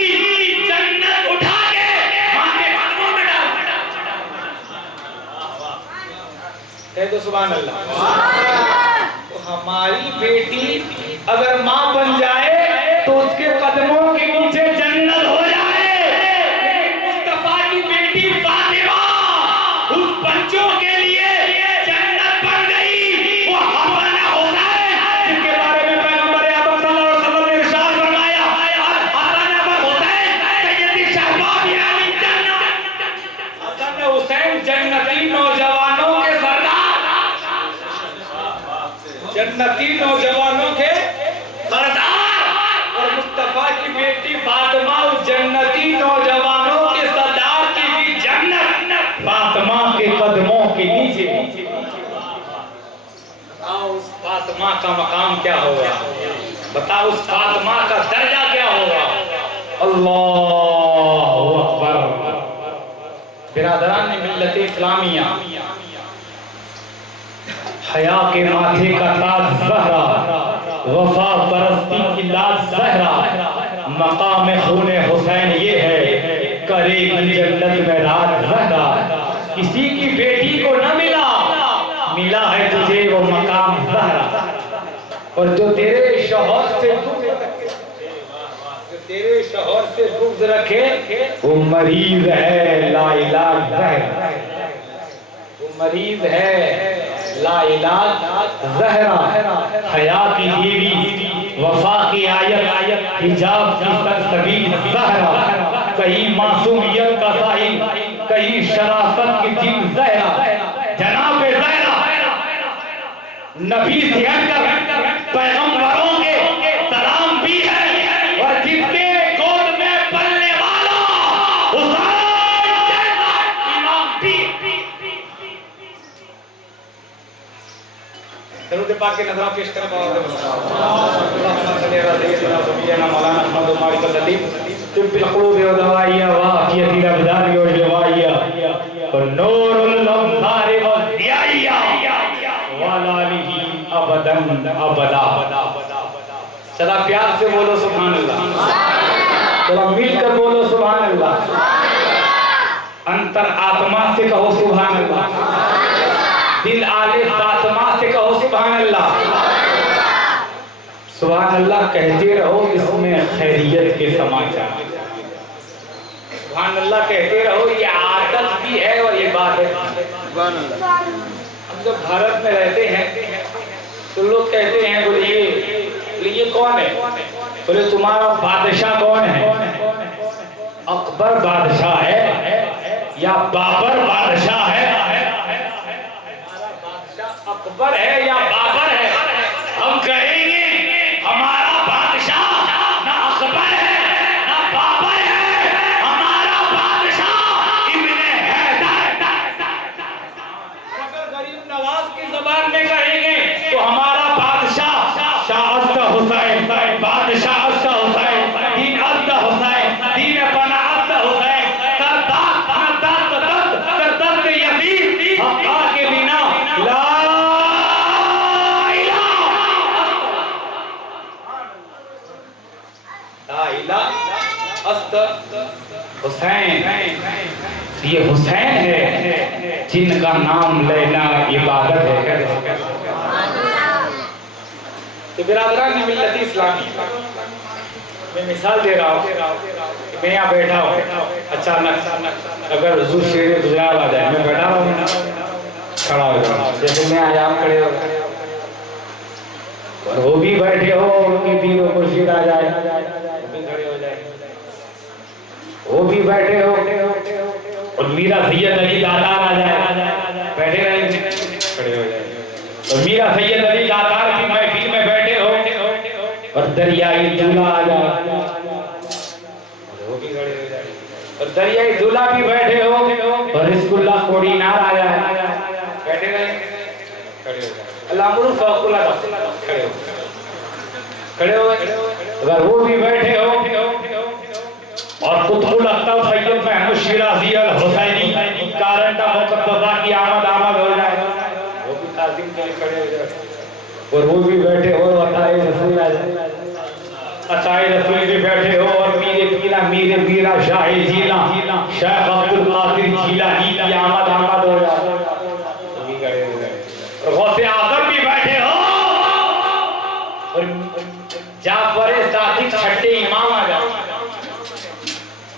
जन्नत उठा के माँ के कदमों में डाल। कह दो सुभान अल्लाह। तो हमारी बेटी अगर माँ बन जाए तो उसके कदमों के नीचे जन्नत हो जाए। लेकिन मुस्तफा की बेटी फातिमा उस बच्चों के लिए जन्नत बन गई। वो हसन हुसैन जिसके बारे में पैगंबर आदम सल्लल्लाहु अलैहि वसल्लम ने इरशाद फरमाया, हसन व हुसैन सय्यदी शहबाब यानी जन्नत। हसन हुसैन जन्नती नौजवानों के सरदार, जन्नती नौजवानों के सरदार। और मुस्तफा की बेटी फातिमा उस जन्नती नौजवानों के सरदार की भी जन्नत फातिमा के कदमों के नीचे। बताओ उस फातिमा का मकाम क्या होगा, बताओ उस फातिमा का दर्जा क्या होगा। अल्लाहु अकबर। बिरादरान मिल्लत इस्लामिया, हया के माथे का ताज ज़हरा, वफा परस्ती की लाज ज़हरा, मकाम खून हुसैन ये है, करेगी जन्नत में रात ज़हरा। किसी की बेटी को न मिला, मिला है तुझे वो मकाम ज़हरा। और जो तेरे शौहर से बुग़्ज़ रखे वो मरीज है ला इलाज ज़हरा, वो मरीज है ला इलाज ज़हरा। हया की देवी, वफा की आयत, हिजाब की सरसबील ज़हरा। कहीं मासूमियत का साहिल, कहीं शराफत की जिन ज़हरा। जनाब ज़हरा नबी से हटकर पैगंबरों के सलाम भी है, और जिसके गोद में पलने वाला हुसैन जैसा इमाम भी। दरूद पाक के नज़रां पेश करें। मौलाना अहमद उमारी का सलीम तिब्बिल क़ुलूब व दवाइया व आफियतिल अबदान व दवाइया व नूरुल अब्सार व ज़ियाइया व आलिही अबदन अबदा। चला प्यार से बोलो सुभान अल्लाह, चला मिलकर बोलो सुभान अल्लाह, अंतर आत्मा से कहो सुभान अल्लाह, दिल आले फातिमा से कहो सुभान अल्लाह। सुभान अल्लाह कहते रहो, इसमें खैरियत के समाचार। सुभान अल्लाह कहते रहो, ये आदत भी है और इबादत भी। हम जब भारत में रहते हैं तो लोग कहते हैं बोले ये कौन है? बोले तुम्हारा बादशाह कौन है? अकबर बादशाह है या बाबर बादशाह है? अकबर है या बाबर है? हम कहेंगे हमारा बादशाह ना अकबर है ना बाबर है, हमारा बादशाह इब्ने हैदर। अगर गरीब नवाज की ज़बान में कहेंगे तो हमारा बादशाह शाह अज़्ज़ हुसैन, बादशाह अज़्ज़ हुसैन, दीन अज़्ज़ हुसैन, दीन बना अज़्ज़ हुसैन, सरदार ना दर्द दर्द यजीद हक़ा के बिना ला हुसैन। ये हुसैन है जिनका नाम लेना इबादत है। तो बिरादरान मिल्लत इस्लामी, मैं मिसाल दे रहा हूँ। मैं यहाँ बैठा हूँ, अचानक अगर हुजूर शेर गुजराल आ जाए, मैं बैठा हूँ खड़ा हो जाऊँ, जैसे मैं आज आप खड़े हो और वो भी बैठे हो, उनकी पीर व मुर्शिद आ जाए, खड़े हो जाए, वो भी बैठे हो और मीरा सैयद अली दातार आ जाए, बैठे रहेंगे, खड़े हो जाए। और मीरा सैयद अली दातार की महफिल में बैठे हो और दरियाई दूल्हा आ जाए, वो भी खड़े हो जाए। और दरियाई दूल्हा भी बैठे हो और रसगुल्ला कोड़ी नार आ जाए, बैठे रहेंगे, खड़े हो जाए। अल्लाह मुरू फौकुला खड़े हो। अगर वो भी बैठे हो और कुतुबुल अख्तर सैयद महमूद शिराज़ी अल हुसैनी कारंडा मुक़द्दसा की आमद हो जाए, वो भी ताज़ीम के लिए खड़े हो जाए। और वो भी बैठे हो, अताए रसूल आ जाए, अताए रसूल भी बैठे हो और मीरे पीरा शाह जीला शेख अब्दुल कादिर जीलानी की आमद हो जाए, वो भी खड़े हो जाए। और गौसे आज़म भी बैठे हो और जाफर सादिक छठे इमाम आ जाए,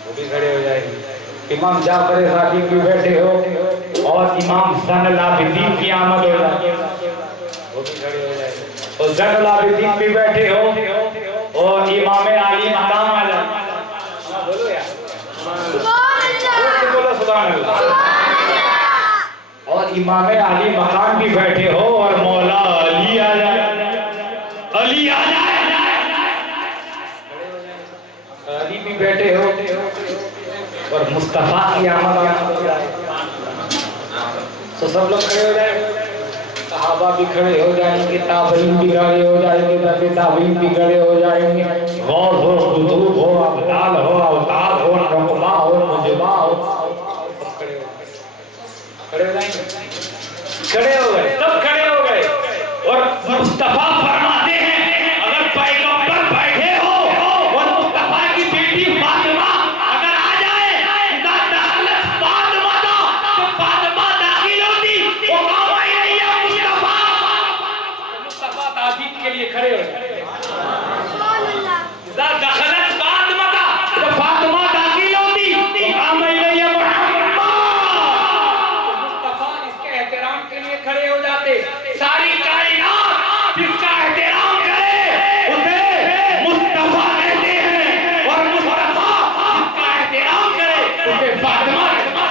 वो भी खड़े हो जाएंगे। इमाम जाफर सादिक भी बैठे हो और इमाम ज़ैनुल आबिदीन की आमद हो जाए, वो भी खड़े हो जाएंगे। और ज़ैनुल आबिदीन भी बैठे हो और इमाम आली मकाम आ जाए, बोलो यार बोलो सुभान अल्लाह। और इमाम आली मकाम भी बैठे हो और मौला अली आ जाए, अली आ जाए, अली भी बैठे हो और मुस्तफा की आमद हो जाए, तो सब लोग खड़े हो जाएंगे। सहाबा भी खड़े हो जाएंगे, ताबईन भी खड़े हो जाएंगे, दफे ताबईन भी खड़े हो जाएंगे, गौस हो, कुतुब हो, अब्दाल हो, अवतार हो, नुक़बा हो, मुजबा हो, खड़े हो जाएंगे। खड़े हो गए, सब खड़े हो गए। और मुस्तफा फरमाते हैं अगर पैगंबर बैठे हो और मुस्तफा खड़े हो जाए। दखलत फातिमा का, तो फातिमा दाखिल होती मुस्तफा इसके एहतराम के लिए खड़े हो जाते। सारी कायनात जिसका एहतराम करे उसे मुस्तफा कहते हैं, और मुस्तफा जिसका एहतराम करे उसे फातिमा कहते हैं।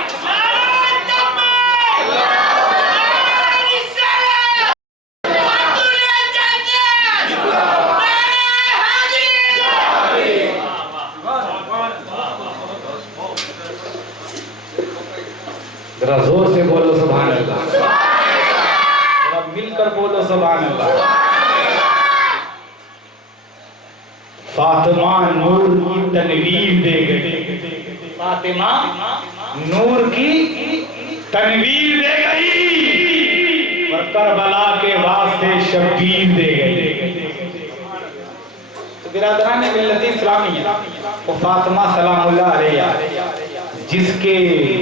जरा जोर से बोलो सुभान अल्लाह, जरा मिलकर बोलो सुभान अल्लाह। फातिमा नूर की तनवीर दे गई, फातिमा नूर की तनवीर दे गई, और करबला के वास्ते शबीर दे गई। तो बिरादरान मिल्लत इस्लामिया, वो फातिमा सलामुल्लाह अलैहा जिसके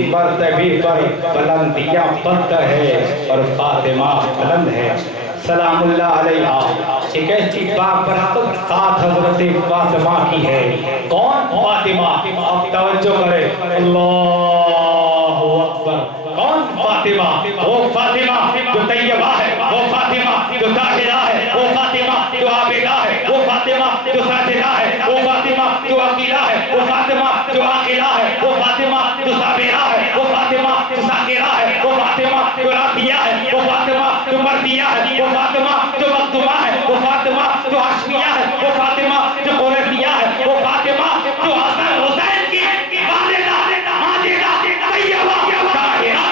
मर्तबे पर बुलंदियां बुलंद है और फातिमा बुलंद है सलामुल्लाह अलैहा। एक ऐसी बाबरकत साथ हजरत फातिमा की है। कौन? फातिमा। आप तवज्जो करें, अल्लाहु अकबर। कौन? फातिमा। वो फातिमा जो तैयबा है, वो फातिमा जो ताहिरा है, वो फातिमा जो आबिदा है, वो फातिमा जो साजिदा है, वो फातिमा जो अकीला है, वो फातिमा जो आकिला है, वो फातिमा जो साबिरा है, वो फातिमा जो साकिरा है, वो फातिमा जो रादिया है, वो फातिमा जो मर्दिया है, वो फातिमा जो मखदुमा है, वो फातिमा जो हाशमिया है, वो फातिमा जो कुरैशिया है, वो फातिमा जो हसन हुसैन की वालिदा माजिदा तैयबा ताहिरा।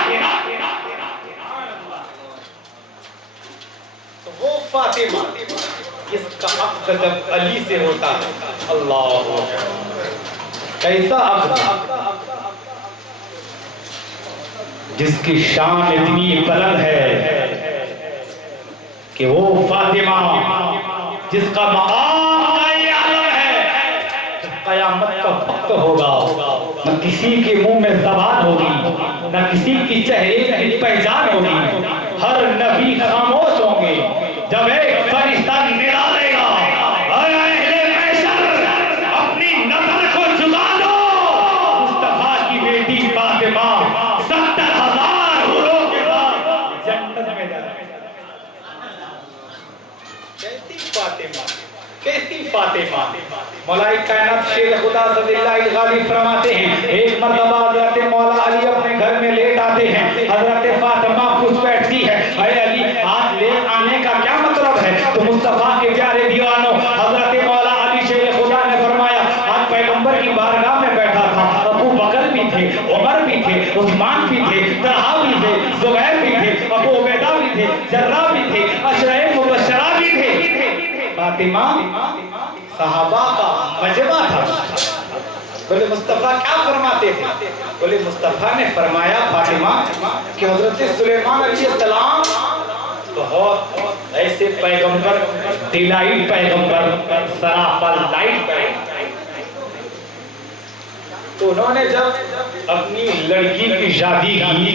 तो वो फातिमा इसका अक़्द जब अली से होता है, अल्लाह कैसा अक़्द, जिसकी शान इतनी बुलंद है कि वो फातिमा जिसका मकाम आलम है, क़यामत का वक्त होगा, न किसी के मुंह में ज़बान होगी, न किसी की चेहरे की पहचान होगी। हर नबी खामोश होंगे जब एक फरिश्ता निरा देगा, अहले महशर अपनी नजर को झुका दो, मुस्तफा की बेटी फातिमा 70,000 हुरों के साथ जन्नत में जाएगी। कैसी फातिमा, कैसी फातिमा। मौलाई कायनात शेर खुदा सल्लल्लाहु अलैहि फरमाते हैं, एक मर्तबा हजरत मौला अली अपने घर में लेट आते हैं। हजरत फातिमा पूछ बैठती है, अरे अली आज लेट आने का क्या मतलब है? तो मुस्तफा के प्यारे दीवानों, हजरत मौला अली शेर खुदा ने फरमाया, आज पैगंबर की बारगाह में बैठा था, अबू बकर भी थे, उमर भी थे, उस्मान भी थे, तलहा भी थे, जुबैर भी थे, अबू उबैदा भी थे, जर्रा भी थे, अशरे मुबश्शरा भी थे। फातिमा सहाबा का मजमा था। बोले मुस्तफा क्या फरमाते थे? बोले मुस्तफा ने फरमाया फातिमा कि हजरत सुलेमान अलैहिस्सलाम बहुत ऐसे पैगंबर, दिलाइट पैगंबर, सराफल लाइट पैगंबर। तो उन्होंने जब अपनी लड़की की शादी की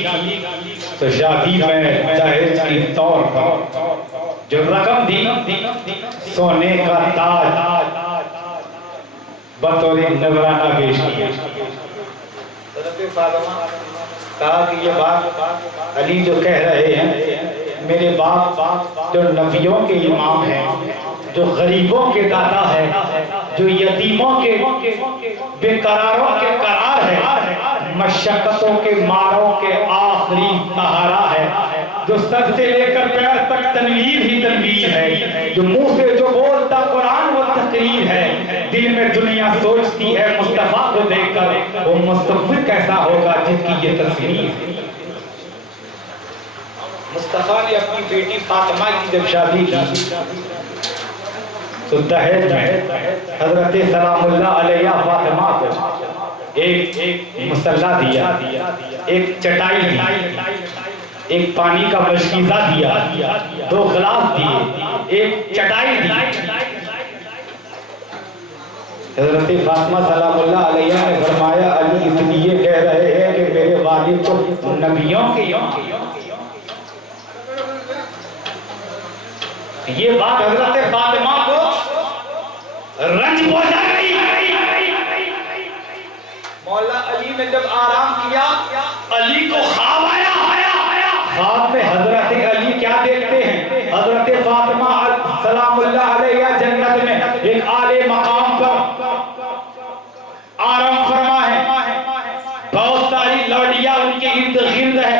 तो शादी में दहेज के तौर पर जो रकम दी, सोने का ताज बतौर नजराना पेश किया। कहा कि ये बात अली जो कह रहे हैं, मेरे बाप जो नबियों के इमाम हैं, जो गरीबों के दाता है, जो यतीमों के बेकरारों के करार है, मशक्कतों के मारों के आखिरी सहारा है, जो सर से लेकर पैर तक तनवीर ही तनवीर है, जो मुंह से जो बोलता कुरान वो तकरीर है, दिल में दुनिया सोचती है मुस्तफा को देखकर वो मुस्तकबिर कैसा होगा जिसकी ये तस्वीर है। मुस्तफा ने अपनी बेटी फातिमा की जब शादी की तो दहेज में हजरत सलामुल्लाह अलैहा फातिमा को एक मुसल्ला दिया, एक चटाई दी, एक पानी का मशकीज़ा दिया, 2 गिलास दिए, एक चटाई दी। हजरत फातिमा सलामुल्लाह अलैहा ने फरमाया, अली इसलिए कह रहे हैं कि मेरे वालिद तो नबियों के ये बात हजरत फातिमा को रंज पहुंचा गई। मौला अली ने जब आराम किया, अली को ख्वाब आया। ख्वाब में हजरत अली क्या देखते हैं? हजरत फातिमा सलामुल्लाह अलैहा जन्नत में एक आले मकाम पर आराम फरमा है, बहुत सारी लौड़ियां उनके इर्द गिर्द है।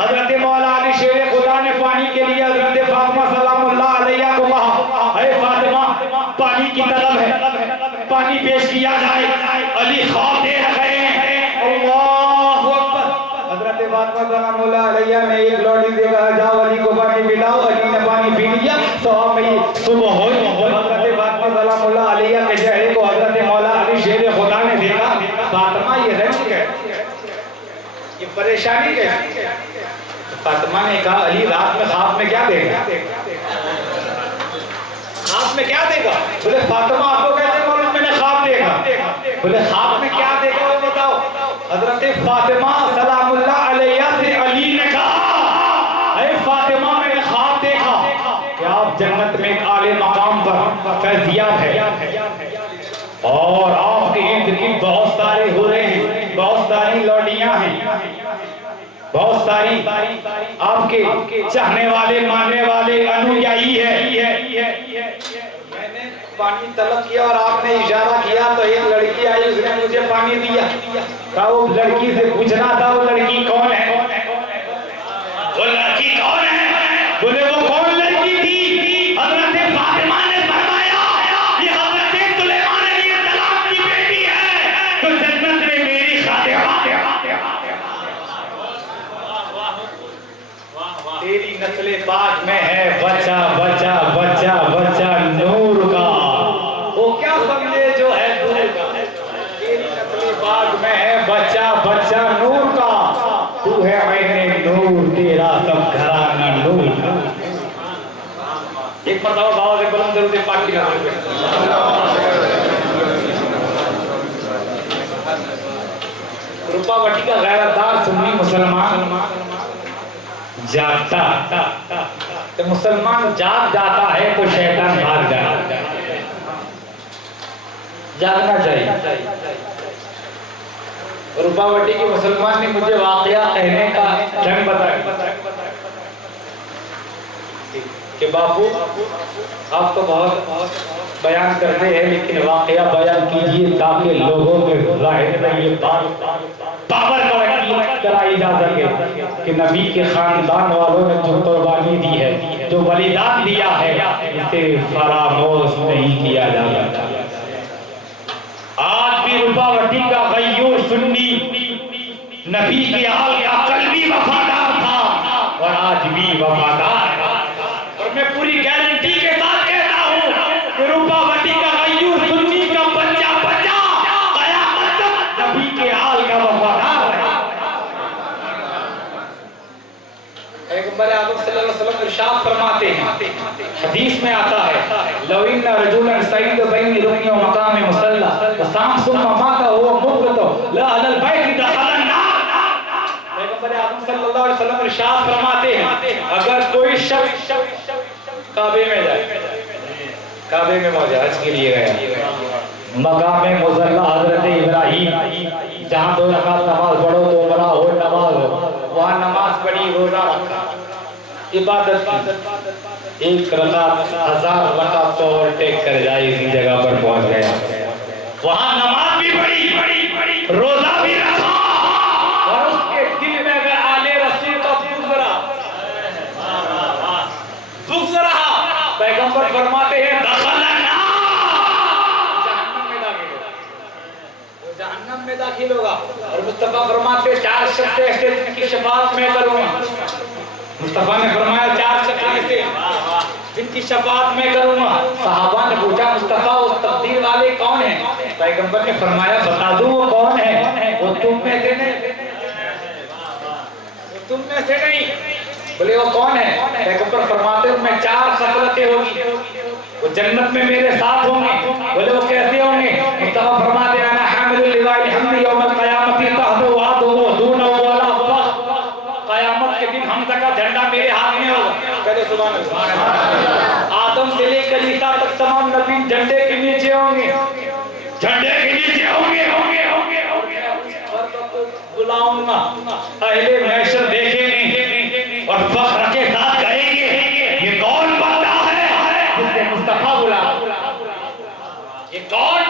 हजरत मौला अली शेर खुदा ने पानी के लिए हजरत फातिमा सलामुल्लाह अलैहा को कहा, अरे फातिमा पानी की तलब है, पानी पेश किया जाए। अली ख्वाब देख रहे हैं। अल्लाहु अकबर। हजरत फातिमा सलामुल्लाह अलैहा ने एक लौड़ी देकर जाओ अली को पानी पिलाओ। अली ने पानी पी लिया। सवाब में सुबह हो हजरत फातिमा सलामुल्लाह अलैहा के चेहरे को हजरत मौला अली शेर खुदा ने देखा। फातिमा ये रंज है, ये परेशानी है। फातिमा ने कहा, अली रात में ख्वाब में क्या देगा? ख्वाब में क्या देगा? बोले फातिमा आपको कैसे मालूम मैंने ख्वाब देखा? बोले ख्वाब में क्या देखा वो बताओ। हजरत फातिमा सलामुल्लाह अलैहा से अली ने कहा, अरे फातिमा मैंने ख्वाब देखा कि आप जन्नत में एक आले मकाम पर फैज़ियाब है और आपके इर्द गिर्द बहुत सारे हो रहे हैं, बहुत सारी लौड़ियां हैं, बहुत सारी आपके चाहने वाले मानने वाले अनुयायी है। मैंने पानी तलब किया और आपने इशारा किया तो एक लड़की आई, उसने मुझे पानी दिया। कहा वो लड़की से पूछना था वो लड़की कौन है? वो लड़की कौन है? बोले वो कौन लड़की थी? हजरत फातिमा ने फरमाया, ये हजरत सुलेमान अलैहिस्सलाम की बेटी है तो जन्नत में मेरी खातिमा। तेरी नस्ले पाक में है बच्चा बच्चा बच्चा बच्चा नूर का। वो क्या समझे जो है दूर का? तेरी नस्ले पाक में है बच्चा बच्चा नूर का। तू है मैंने नूर, तेरा सब घराना नूर। एक मरतबा बाबा से बुलंद दरूद पाक की नाज़िल रूपावटी का गैरतदार सुन्नी मुसलमान जागता तो मुसलमान जाग जाता है तो शैतान भाग जाता है। जागना चाहिए। रूपावटी के मुसलमान ने मुझे वाकया कहने का ढंग बताया कि बापू आप तो बहुत बयान करते हैं लेकिन वाकया बयान कीजिए ताकि लोगों में जाहिर में ये बात पावर कराई जा सके कि नबी के खानदान वालों ने जो कुर्बानी दी है, जो बलिदान दिया है, इसे फरामोश नहीं किया जा सकता। आज भी रूपावटी का गय्यूर सुन्नी नबी के आल का कल्बी वफादार था और आज भी वफादार है। और मैं पूरी गारंटी के साथ कहता हूँ कि रूपावटी का गय्यूर सुन्नी का बच्चा बच्चा क़यामत तक नबी के आल का वफादार है। पैगंबर आदम सल्लल्लाहु अलैहि वसल्लम इरशाद फरमाते हैं, हदीस में आता है, लौ इन्ना रजुलन सईद बैनी रुकनी व मकाम मुसल्ला व साम सुम्मा माता हुवा मुक़तो ला अलल बैत दखलन नार। पैगंबर आदम सल्लल्लाहु अलैहि वसल्लम इरशाद फरमाते हैं, अगर कोई शख्स काबे में जाए, काबे में मौज हज के लिए गया, मकाम मुसल्ला हजरत इब्राहिम जहाँ 2 रकात नमाज पढ़ो तो उमरा हो नमाज हो, वहाँ नमाज पढ़ी रोजा रखा इबादत की, 1 रकात 1000 रकात तो ओवरटेक कर जाए इसी जगह पर पहुंच गया। वहाँ नमाज भी पढ़ी रोजा भी रखा और उसके दिल में अगर आले रसूल का बुग़्ज़ रहा, पैगंबर फरमाते हैं जहन्नम में दाखिल होगा। और मुस्तफा फरमाते 4 शख्स ऐसे जिनकी शफाअत मैं करूंगा। मुस्तफा ने फरमाया 4 शख्स ऐसे जिनकी शफाअत मैं करूंगा। सहाबा ने पूछा मुस्तफा उस तकदीर वाले कौन हैं? पैगंबर ने फरमाया बता दूं वो कौन है? वो तुम में से नहीं, तुम में से नहीं। बोले वो कौन है? पैगंबर फरमाते उनमें 4 खसलतें होगी, वो जन्नत में मेरे साथ होंगे। बोले वो कैसे होंगे? मुस्तफा फरमाते हैं अना हामिलुल लिवाइल हम्दी यौमल क़यामती तहदु वादुहु दून वला क़यामत के दिन हमज़ा का झंडा मेरे हाथ में होगा। कहते सुभान अल्लाह। आदम से लेकर ईसा तक तमाम नबी झंडे के नीचे होंगे, झंडे के नीचे होंगे होंगे होंगे होंगे। बुलाऊंगा, अहले महशर देखेंगे और फख्र के साथ कहेंगे ये कौन बंदा है जिसने मुस्तफा बुला, ये कौन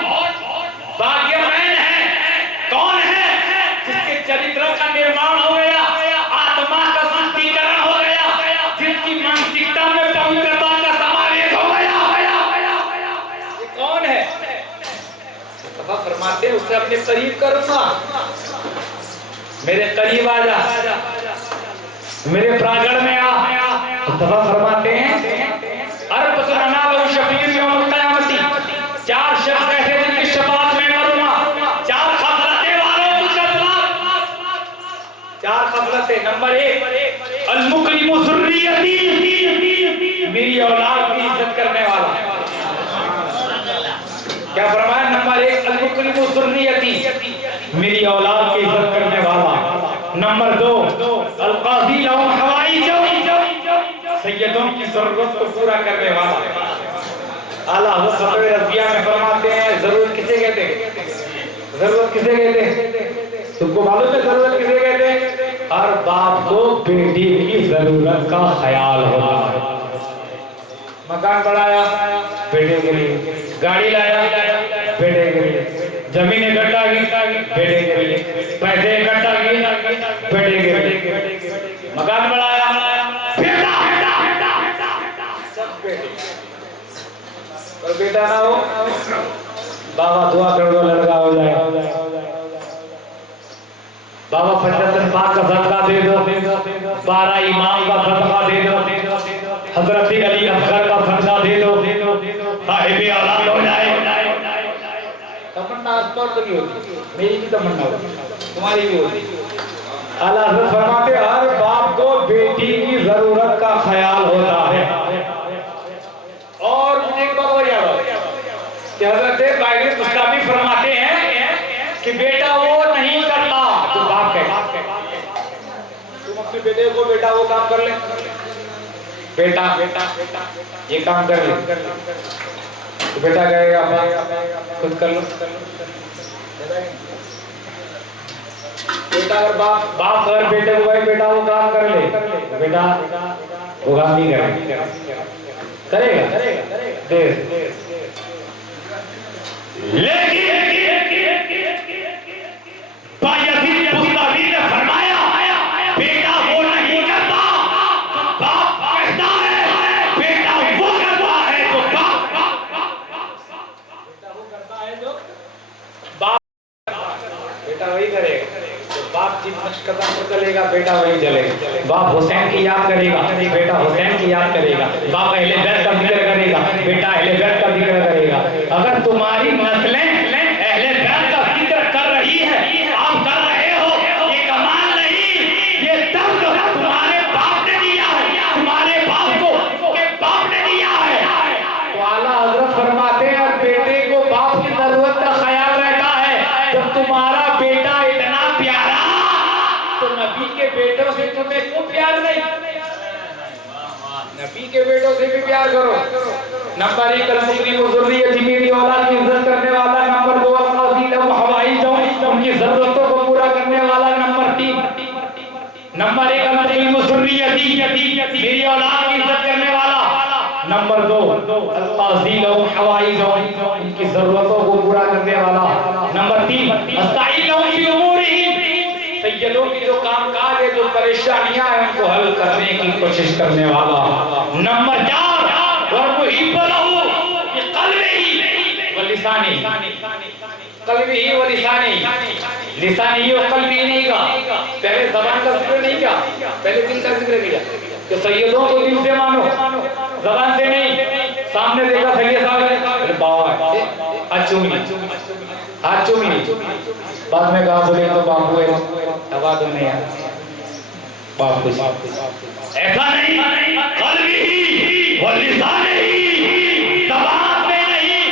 भाग्यवान है, कौन है जिसके चरित्र का निर्माण हो गया, आत्मा का शुद्धिकरण हो गया, जिसकी मानसिकता में पवित्रता का समावेश हो गया, ये कौन है? मुस्तफा फरमाते हैं उससे अपने करीब करूंगा, मेरे करीब आ जा, मेरे प्रांगण में आ। मुस्तफा फरमाते हैं अरब सुना लो शफीर यौम क़यामती, चार शख्स ऐसे जिनकी शफाअत में करूंगा, चार खसलतें वालों की शफाअत, चार खसलतें। नंबर 1 अल मुकरिमु ज़ुर्रियती, मेरी औलाद की इज्जत करने वाला। क्या फरमाया? नंबर 1 अल मुकरिमु ज़ुर्रियती, मेरी औलाद की इज्जत करने वाला। नंबर 2 अल क़ाज़ी लहुम हवाइजहुम, सैयदों की जरूरत को पूरा करने वाला। आला हज़रत रज़िया में फरमाते हैं जरूरत किसे कहते हैं? जरूरत किसे कहते हैं? तुमको मालूम है जरूरत किसे कहते हैं? हर बाप को बेटी की जरूरत का ख्याल होता है। मकान बनाया बेटे के लिए, गाड़ी लाया बेटे के लिए, जमीन इकट्ठा की बेटे के लिए, पैसे इकट्ठा किए बेटे के लिए, मकान बनाया बेटा सब बेटे। और बेटा ना हो बाबा दुआ कर दो लड़का हो जाए, बाबा फजरतन पाक का सदका दे दो, 12 इमाम का सदका दे दो, हजरत अली असगर का सदका दे दो, साहिब औलाद हो जाए। तमन्ना आसपास की होती, मेरी भी तमन्ना होती, तुम्हारी भी होती। आला हज़रत फरमाते हर बाप को बेटी की जरूरत का ख्याल होता है। और मुझे एक बात याद है कि हजरत बाइबिल मुस्ताफी फरमाते हैं कि बेटा वो नहीं करता तो बाप कहता। तुम अपने बेटे को बेटा वो काम कर ले, बेटा ये काम कर ले, तो बेटा कहेगा खुद कर लो। बेटा अगर बाप अगर बेटे को भाई बेटा वो काम कर ले, तो बेटा वो काम नहीं करेगा लेकिन फरमाया बेटा वो नहीं करता बाप कहता है, बेटा वो करता है तो बाप बेटा वही करेगा। बाप जिस नक्श कदम पर चलेगा बेटा वही चलेगा। बाप हुसैन की याद करेगा बेटा हुसैन की याद करेगा। बाप अहले बैत का जिक्र करेगा बेटा अहले बैत का जिक्र करेगा। अगर तुम्हारी नस्लें अहले बैत का जिक्र कर रही है, आप कर रहे हो, ये कमाल नहीं, ये दर्द तुम्हारे बाप ने दिया है, तुम्हारे बाप को उसके बाप ने दिया है। तो आला हज़रत फरमाते हैं बेटे को बाप की जरूरत का ख्याल रहता है। जब तुम्हारा बेटा इतना प्यारा तो नबी के बेटों से तुम्हें क्यों प्यार नहीं? नबी के बेटों से भी प्यार करो। नंबर 1 अल-मुकरिम ज़ुर्रियती, मेरी औलाद की इज्जत करने वाला। नंबर 2 अल-क़ाज़ी लहुम हवाइजहुम, उनकी जरूरतों को पूरा करने वाला। नंबर 1 अल-मुकरिम ज़ुर्रियती, मेरी औलाद की इज्जत करने वाला। नंबर 2 अल-क़ाज़ी लहुम हवाइजहुम, उनकी जरूरतों को पूरा करने वाला। नंबर 3 अस्ताईन लहुम फी उमूरिहिम, सैयदों की जो कामकाज है, जो परेशानियां हैं, उनको हल करने की कोशिश करने वाला। नंबर 4 और मुहिब्ब लहू बिक़ल्बिही व लिसानी, क़ल्बिही व लिसानी, लिसानी और क़ल्बी नहीं कहा, पहले ज़बान का जिक्र नहीं किया, पहले दिल का जिक्र किया। तो सैयदों को दिल से मानो, ज़बान से नहीं। सामने देखा सैयद साहब है, बाबा हाथ चूम ली, बाद में कहा बोले तो बापू है, दबा दो नहीं यार बाप कुछ ऐसा नहीं, क़ल्बिही व लिसानिही, ज़बान से नहीं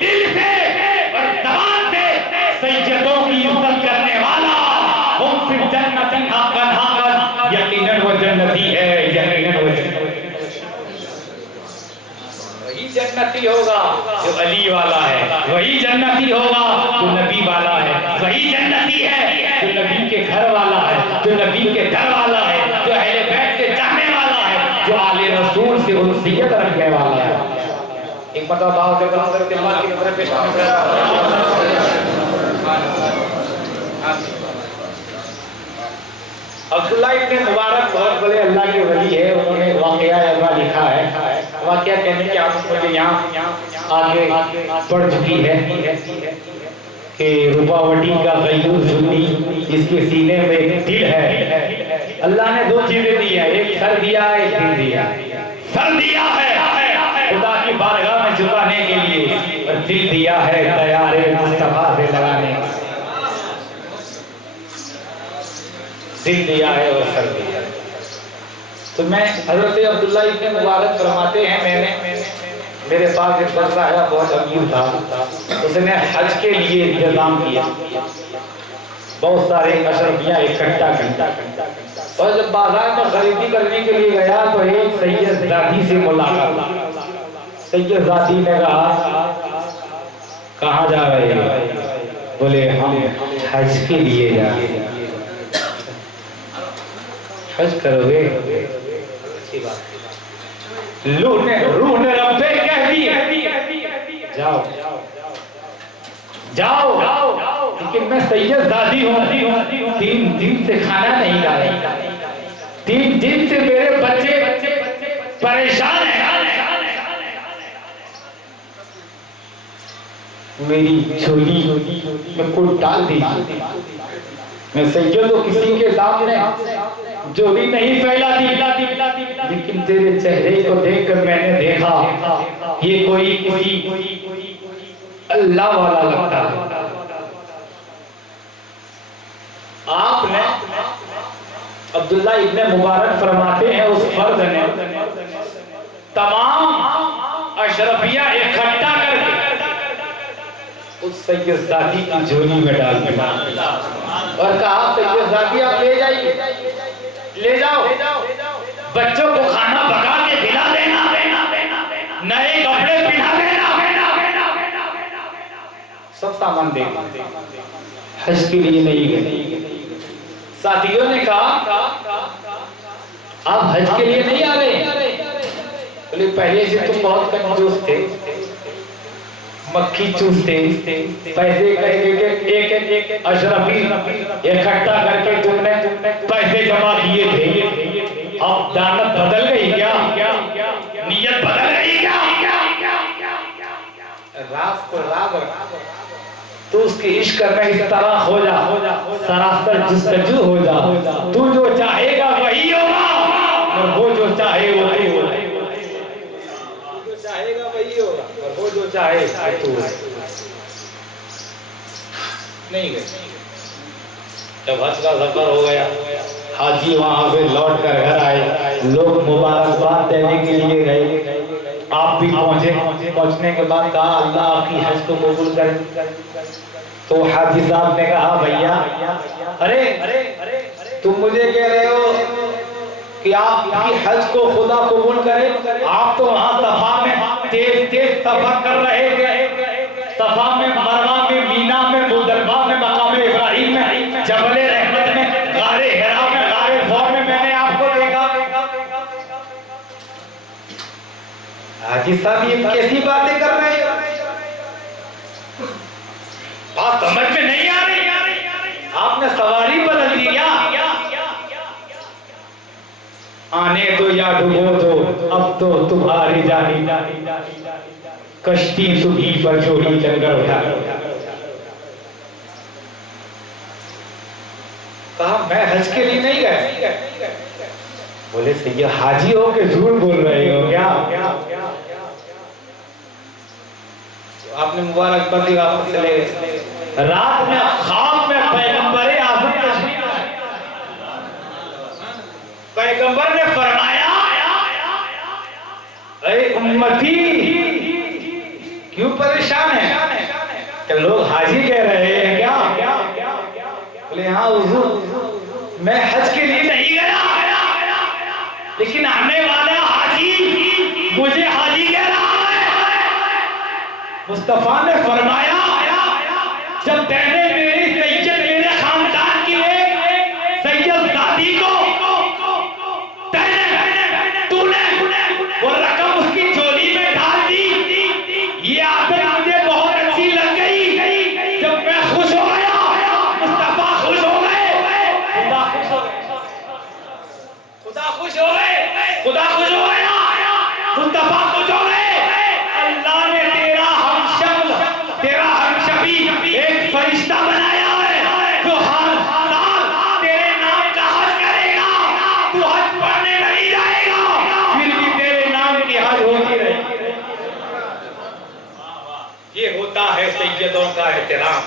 दिल से और ज़बान से सैयदों की इज्जत करने वाला। हम फिर जन्नतिन हक़्क़न हक़्क़न, यकीनन वो जन्नती है, यकीनन वो जन्नती। जन्नती होगा जो अली वाला है, वही जन्नती होगा जो नबी वाला है, वही जन्नती है जो नबी के घर वाला है, जो नबी के दर वाला है, जो अहले बैत के चाहने वाला है, जो आले रसूल से उनसियत रखने वाला है। एक मतलब भाव से दिमाग की तरफ पेश अब्दुल्लाह इब्न मुबारक बहुत बड़े अल्लाह के वली है। उन्होंने वाक़या ऐसा लिखा है, वाक़या कहने की आप मुझे यहाँ आगे पढ़ चुकी है कि रूपावटी का गयूर सुन्नी जिसके सीने में एक दिल है, अल्लाह ने दो चीजें दी है, एक सर दिया है, एक दिल दिया है। सर दिया है खुदा की बारगाह में झुकाने के लिए और दिल दिया है तैयार मुस्तफा से लगाने का। दिल दिया है और सर दिया है। तो मैं हजरत अब्दुल्लाह इब्न मुबारक फरमाते हैं, मेरे पास एक बंदा आया, बहुत अमीर था, उसने हज के लिए इंतजाम किया, बहुत सारे अशरफियाँ इकट्ठा किया और जब बाजार में खरीदी करने के लिए गया तो एक सैयद जादी से मुलाकात। सैयद जादी ने कहा कहाँ जा रहे हैं? बोले हम हज के लिए जा रहे हैं। हज करोगे? अच्छी बात। रूह ने रब्बे कह दी जाओ जाओ, लेकिन मैं सैयद दादी हूँ, 3 दिन से खाना नहीं खाया, 3 दिन से मेरे बच्चे परेशान हैं, मेरी झोली में कुछ डाल दी। मैं सैयद तो किसी के सामने जो भी नहीं फैला दी, लेकिन तेरे चेहरे को देखकर मैंने देखा ये कोई किसी अल्लाह वाला लगता है। आपने अब्दुल्लाह इब्न मुबारक फरमाते हैं उस फर्द ने तमाम अशरफिया इकट्ठा करके उस सैयद जादी की झोली में डाल दिया और कहा सैयद जादी आप ले जाइए, ले जाओ, बच्चों को खाना पका के खिला देना, नए कपड़े पहना देना, सब सामान दे। हज के लिए नहीं गए। साथियों ने कहा आप हज के लिए नहीं आ रहे? बोले पहले से तुम बहुत कंजूस थे, मक्खी चूसते, पैसे एक अशरफी इकट्ठा करके तुमने पैसे जमा किए थे, अब दानत बदल गई क्या? नियत बदल गई क्या? राज को राज तो उसके इश्क करना इस तरह हो जा, सरासर जुस्तजू हो जा, तू जो चाहेगा वही होगा और वो जो चाहे वो तू होगा, जो चाहेगा वही होगा और वो जो चाहे तू नहीं गए। जब हज का सफर हो गया, हाजी वहां से लौट कर घर आए, लोग मुबारकबाद देने के लिए गए, आप भी पहुंचे। पहुंचने के बाद कहा अल्लाह आपकी हज को कबूल करे। तो हाजी साहब ने कहा भैया अरे तुम मुझे कह रहे हो कि आपकी हज को खुदा कबूल करे? आप तो वहां सफा में तेज सफर कर रहे थे, सफा में, मरवा में, मीना में, मुजदलिफा में, मकाम इब्राहिम में, जबल रहमत में, गारे हिरा में, गारे ज़ौर में मैंने आपको देखा। हाजी साहब ये कैसी बातें कर रहे हैं? बात समझ में नहीं आ रही, आपने सवारी बदल दी क्या? आने दो या डूबो दो, अब तो तुम्हारी जानी, कश्ती तुम्ही पर छोड़ी लंगर उठा। कहा मैं हज के लिए नहीं गया। बोले सैयद हाजी हो के झूठ बोल रहे हो क्या? आपने मुबारकबादी वापस चले गए। रात में ख्वाब में पैगंबर आज़म तशरीफ लाए, पैगंबर ने फरमाया अरे उम्मती क्यों परेशान है? क्या लोग हाजी कह रहे हैं क्या? बोले हाँ हुजूर मैं हज के लिए नहीं गया, लेकिन आने वाला हाजी मुझे हाजी कह रहा है। मुस्तफा ने फरमाया जब मैंने मेरी सैयद मेरे खानदान की एक सैयद दादी को तूने वो रकम उसकी झोली में डाल दी, ये आदत मुझे बहुत अच्छी लग गई। जब मैं खुश हो गया, मुस्तफा खुश हो गए, खुदा खुश हो गए, खुदा खुश हो गए, खुदा खुश हो गया, मुस्तफा खुश हो गए। अल्लाह ने तेरा हमशक्ल, तेरा हमशबी एक फरिश्ता बनाया है जो हर साल तेरे नाम का हज करेगा। तू हज पढ़ने नहीं जाएगा, फिर भी तेरे नाम की हज होती रहेगी। ये होता है सैयदों का एहतराम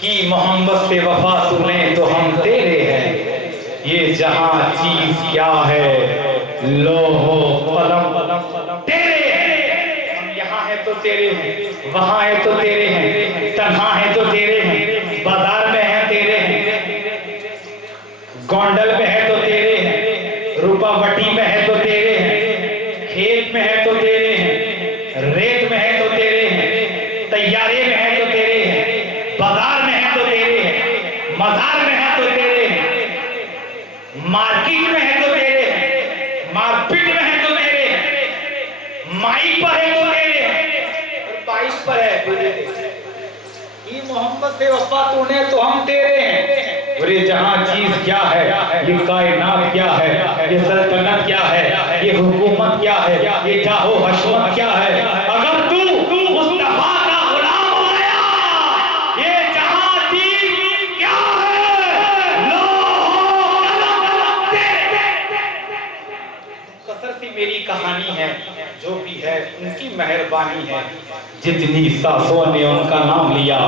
कि मोहम्मद से वफा तूने तो हम तेरे हैं। ये जहां चीज क्या है, लोहो कलम तेरे हैं। हम यहाँ है तो तेरे हैं, वहां है तो तेरे हैं, तन्हा है तो तेरे हैं, बाजार में है तेरे हैं, गोंडल में है तो तेरे हैं, रूपावटी में है तो तेरे हैं, खेत में है तो तेरे हैं, रेत में है तो तेरे हैं, तैयारे में है तो तेरे हैं, बाजार में है तो तेरे हैं, मजार में है तो तेरे हैं, मार्केट में है तो तेरे हैं, मारपीट में है तो तेरे हैं, माइक पर है तो तेरे हैं, और बाइक पर है ये मोहम्मद से वफा तूने तो हम तेरे हैं। और ये जहां चीज क्या है, ये कायनात क्या है, ये सल्तनत क्या है, ये हुकूमत क्या है, ये जाहो हशमत क्या है, अगर तू मुस्तफा का गुलाम हो गया, ये जहां चीज क्या है, लो कसर सी मेरी कहानी है, जो भी है उनकी मेहरबानी है। जितनी सासों ने उनका नाम लिया,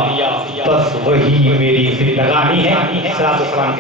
बस वही मेरी जिंदगानी है। सलाम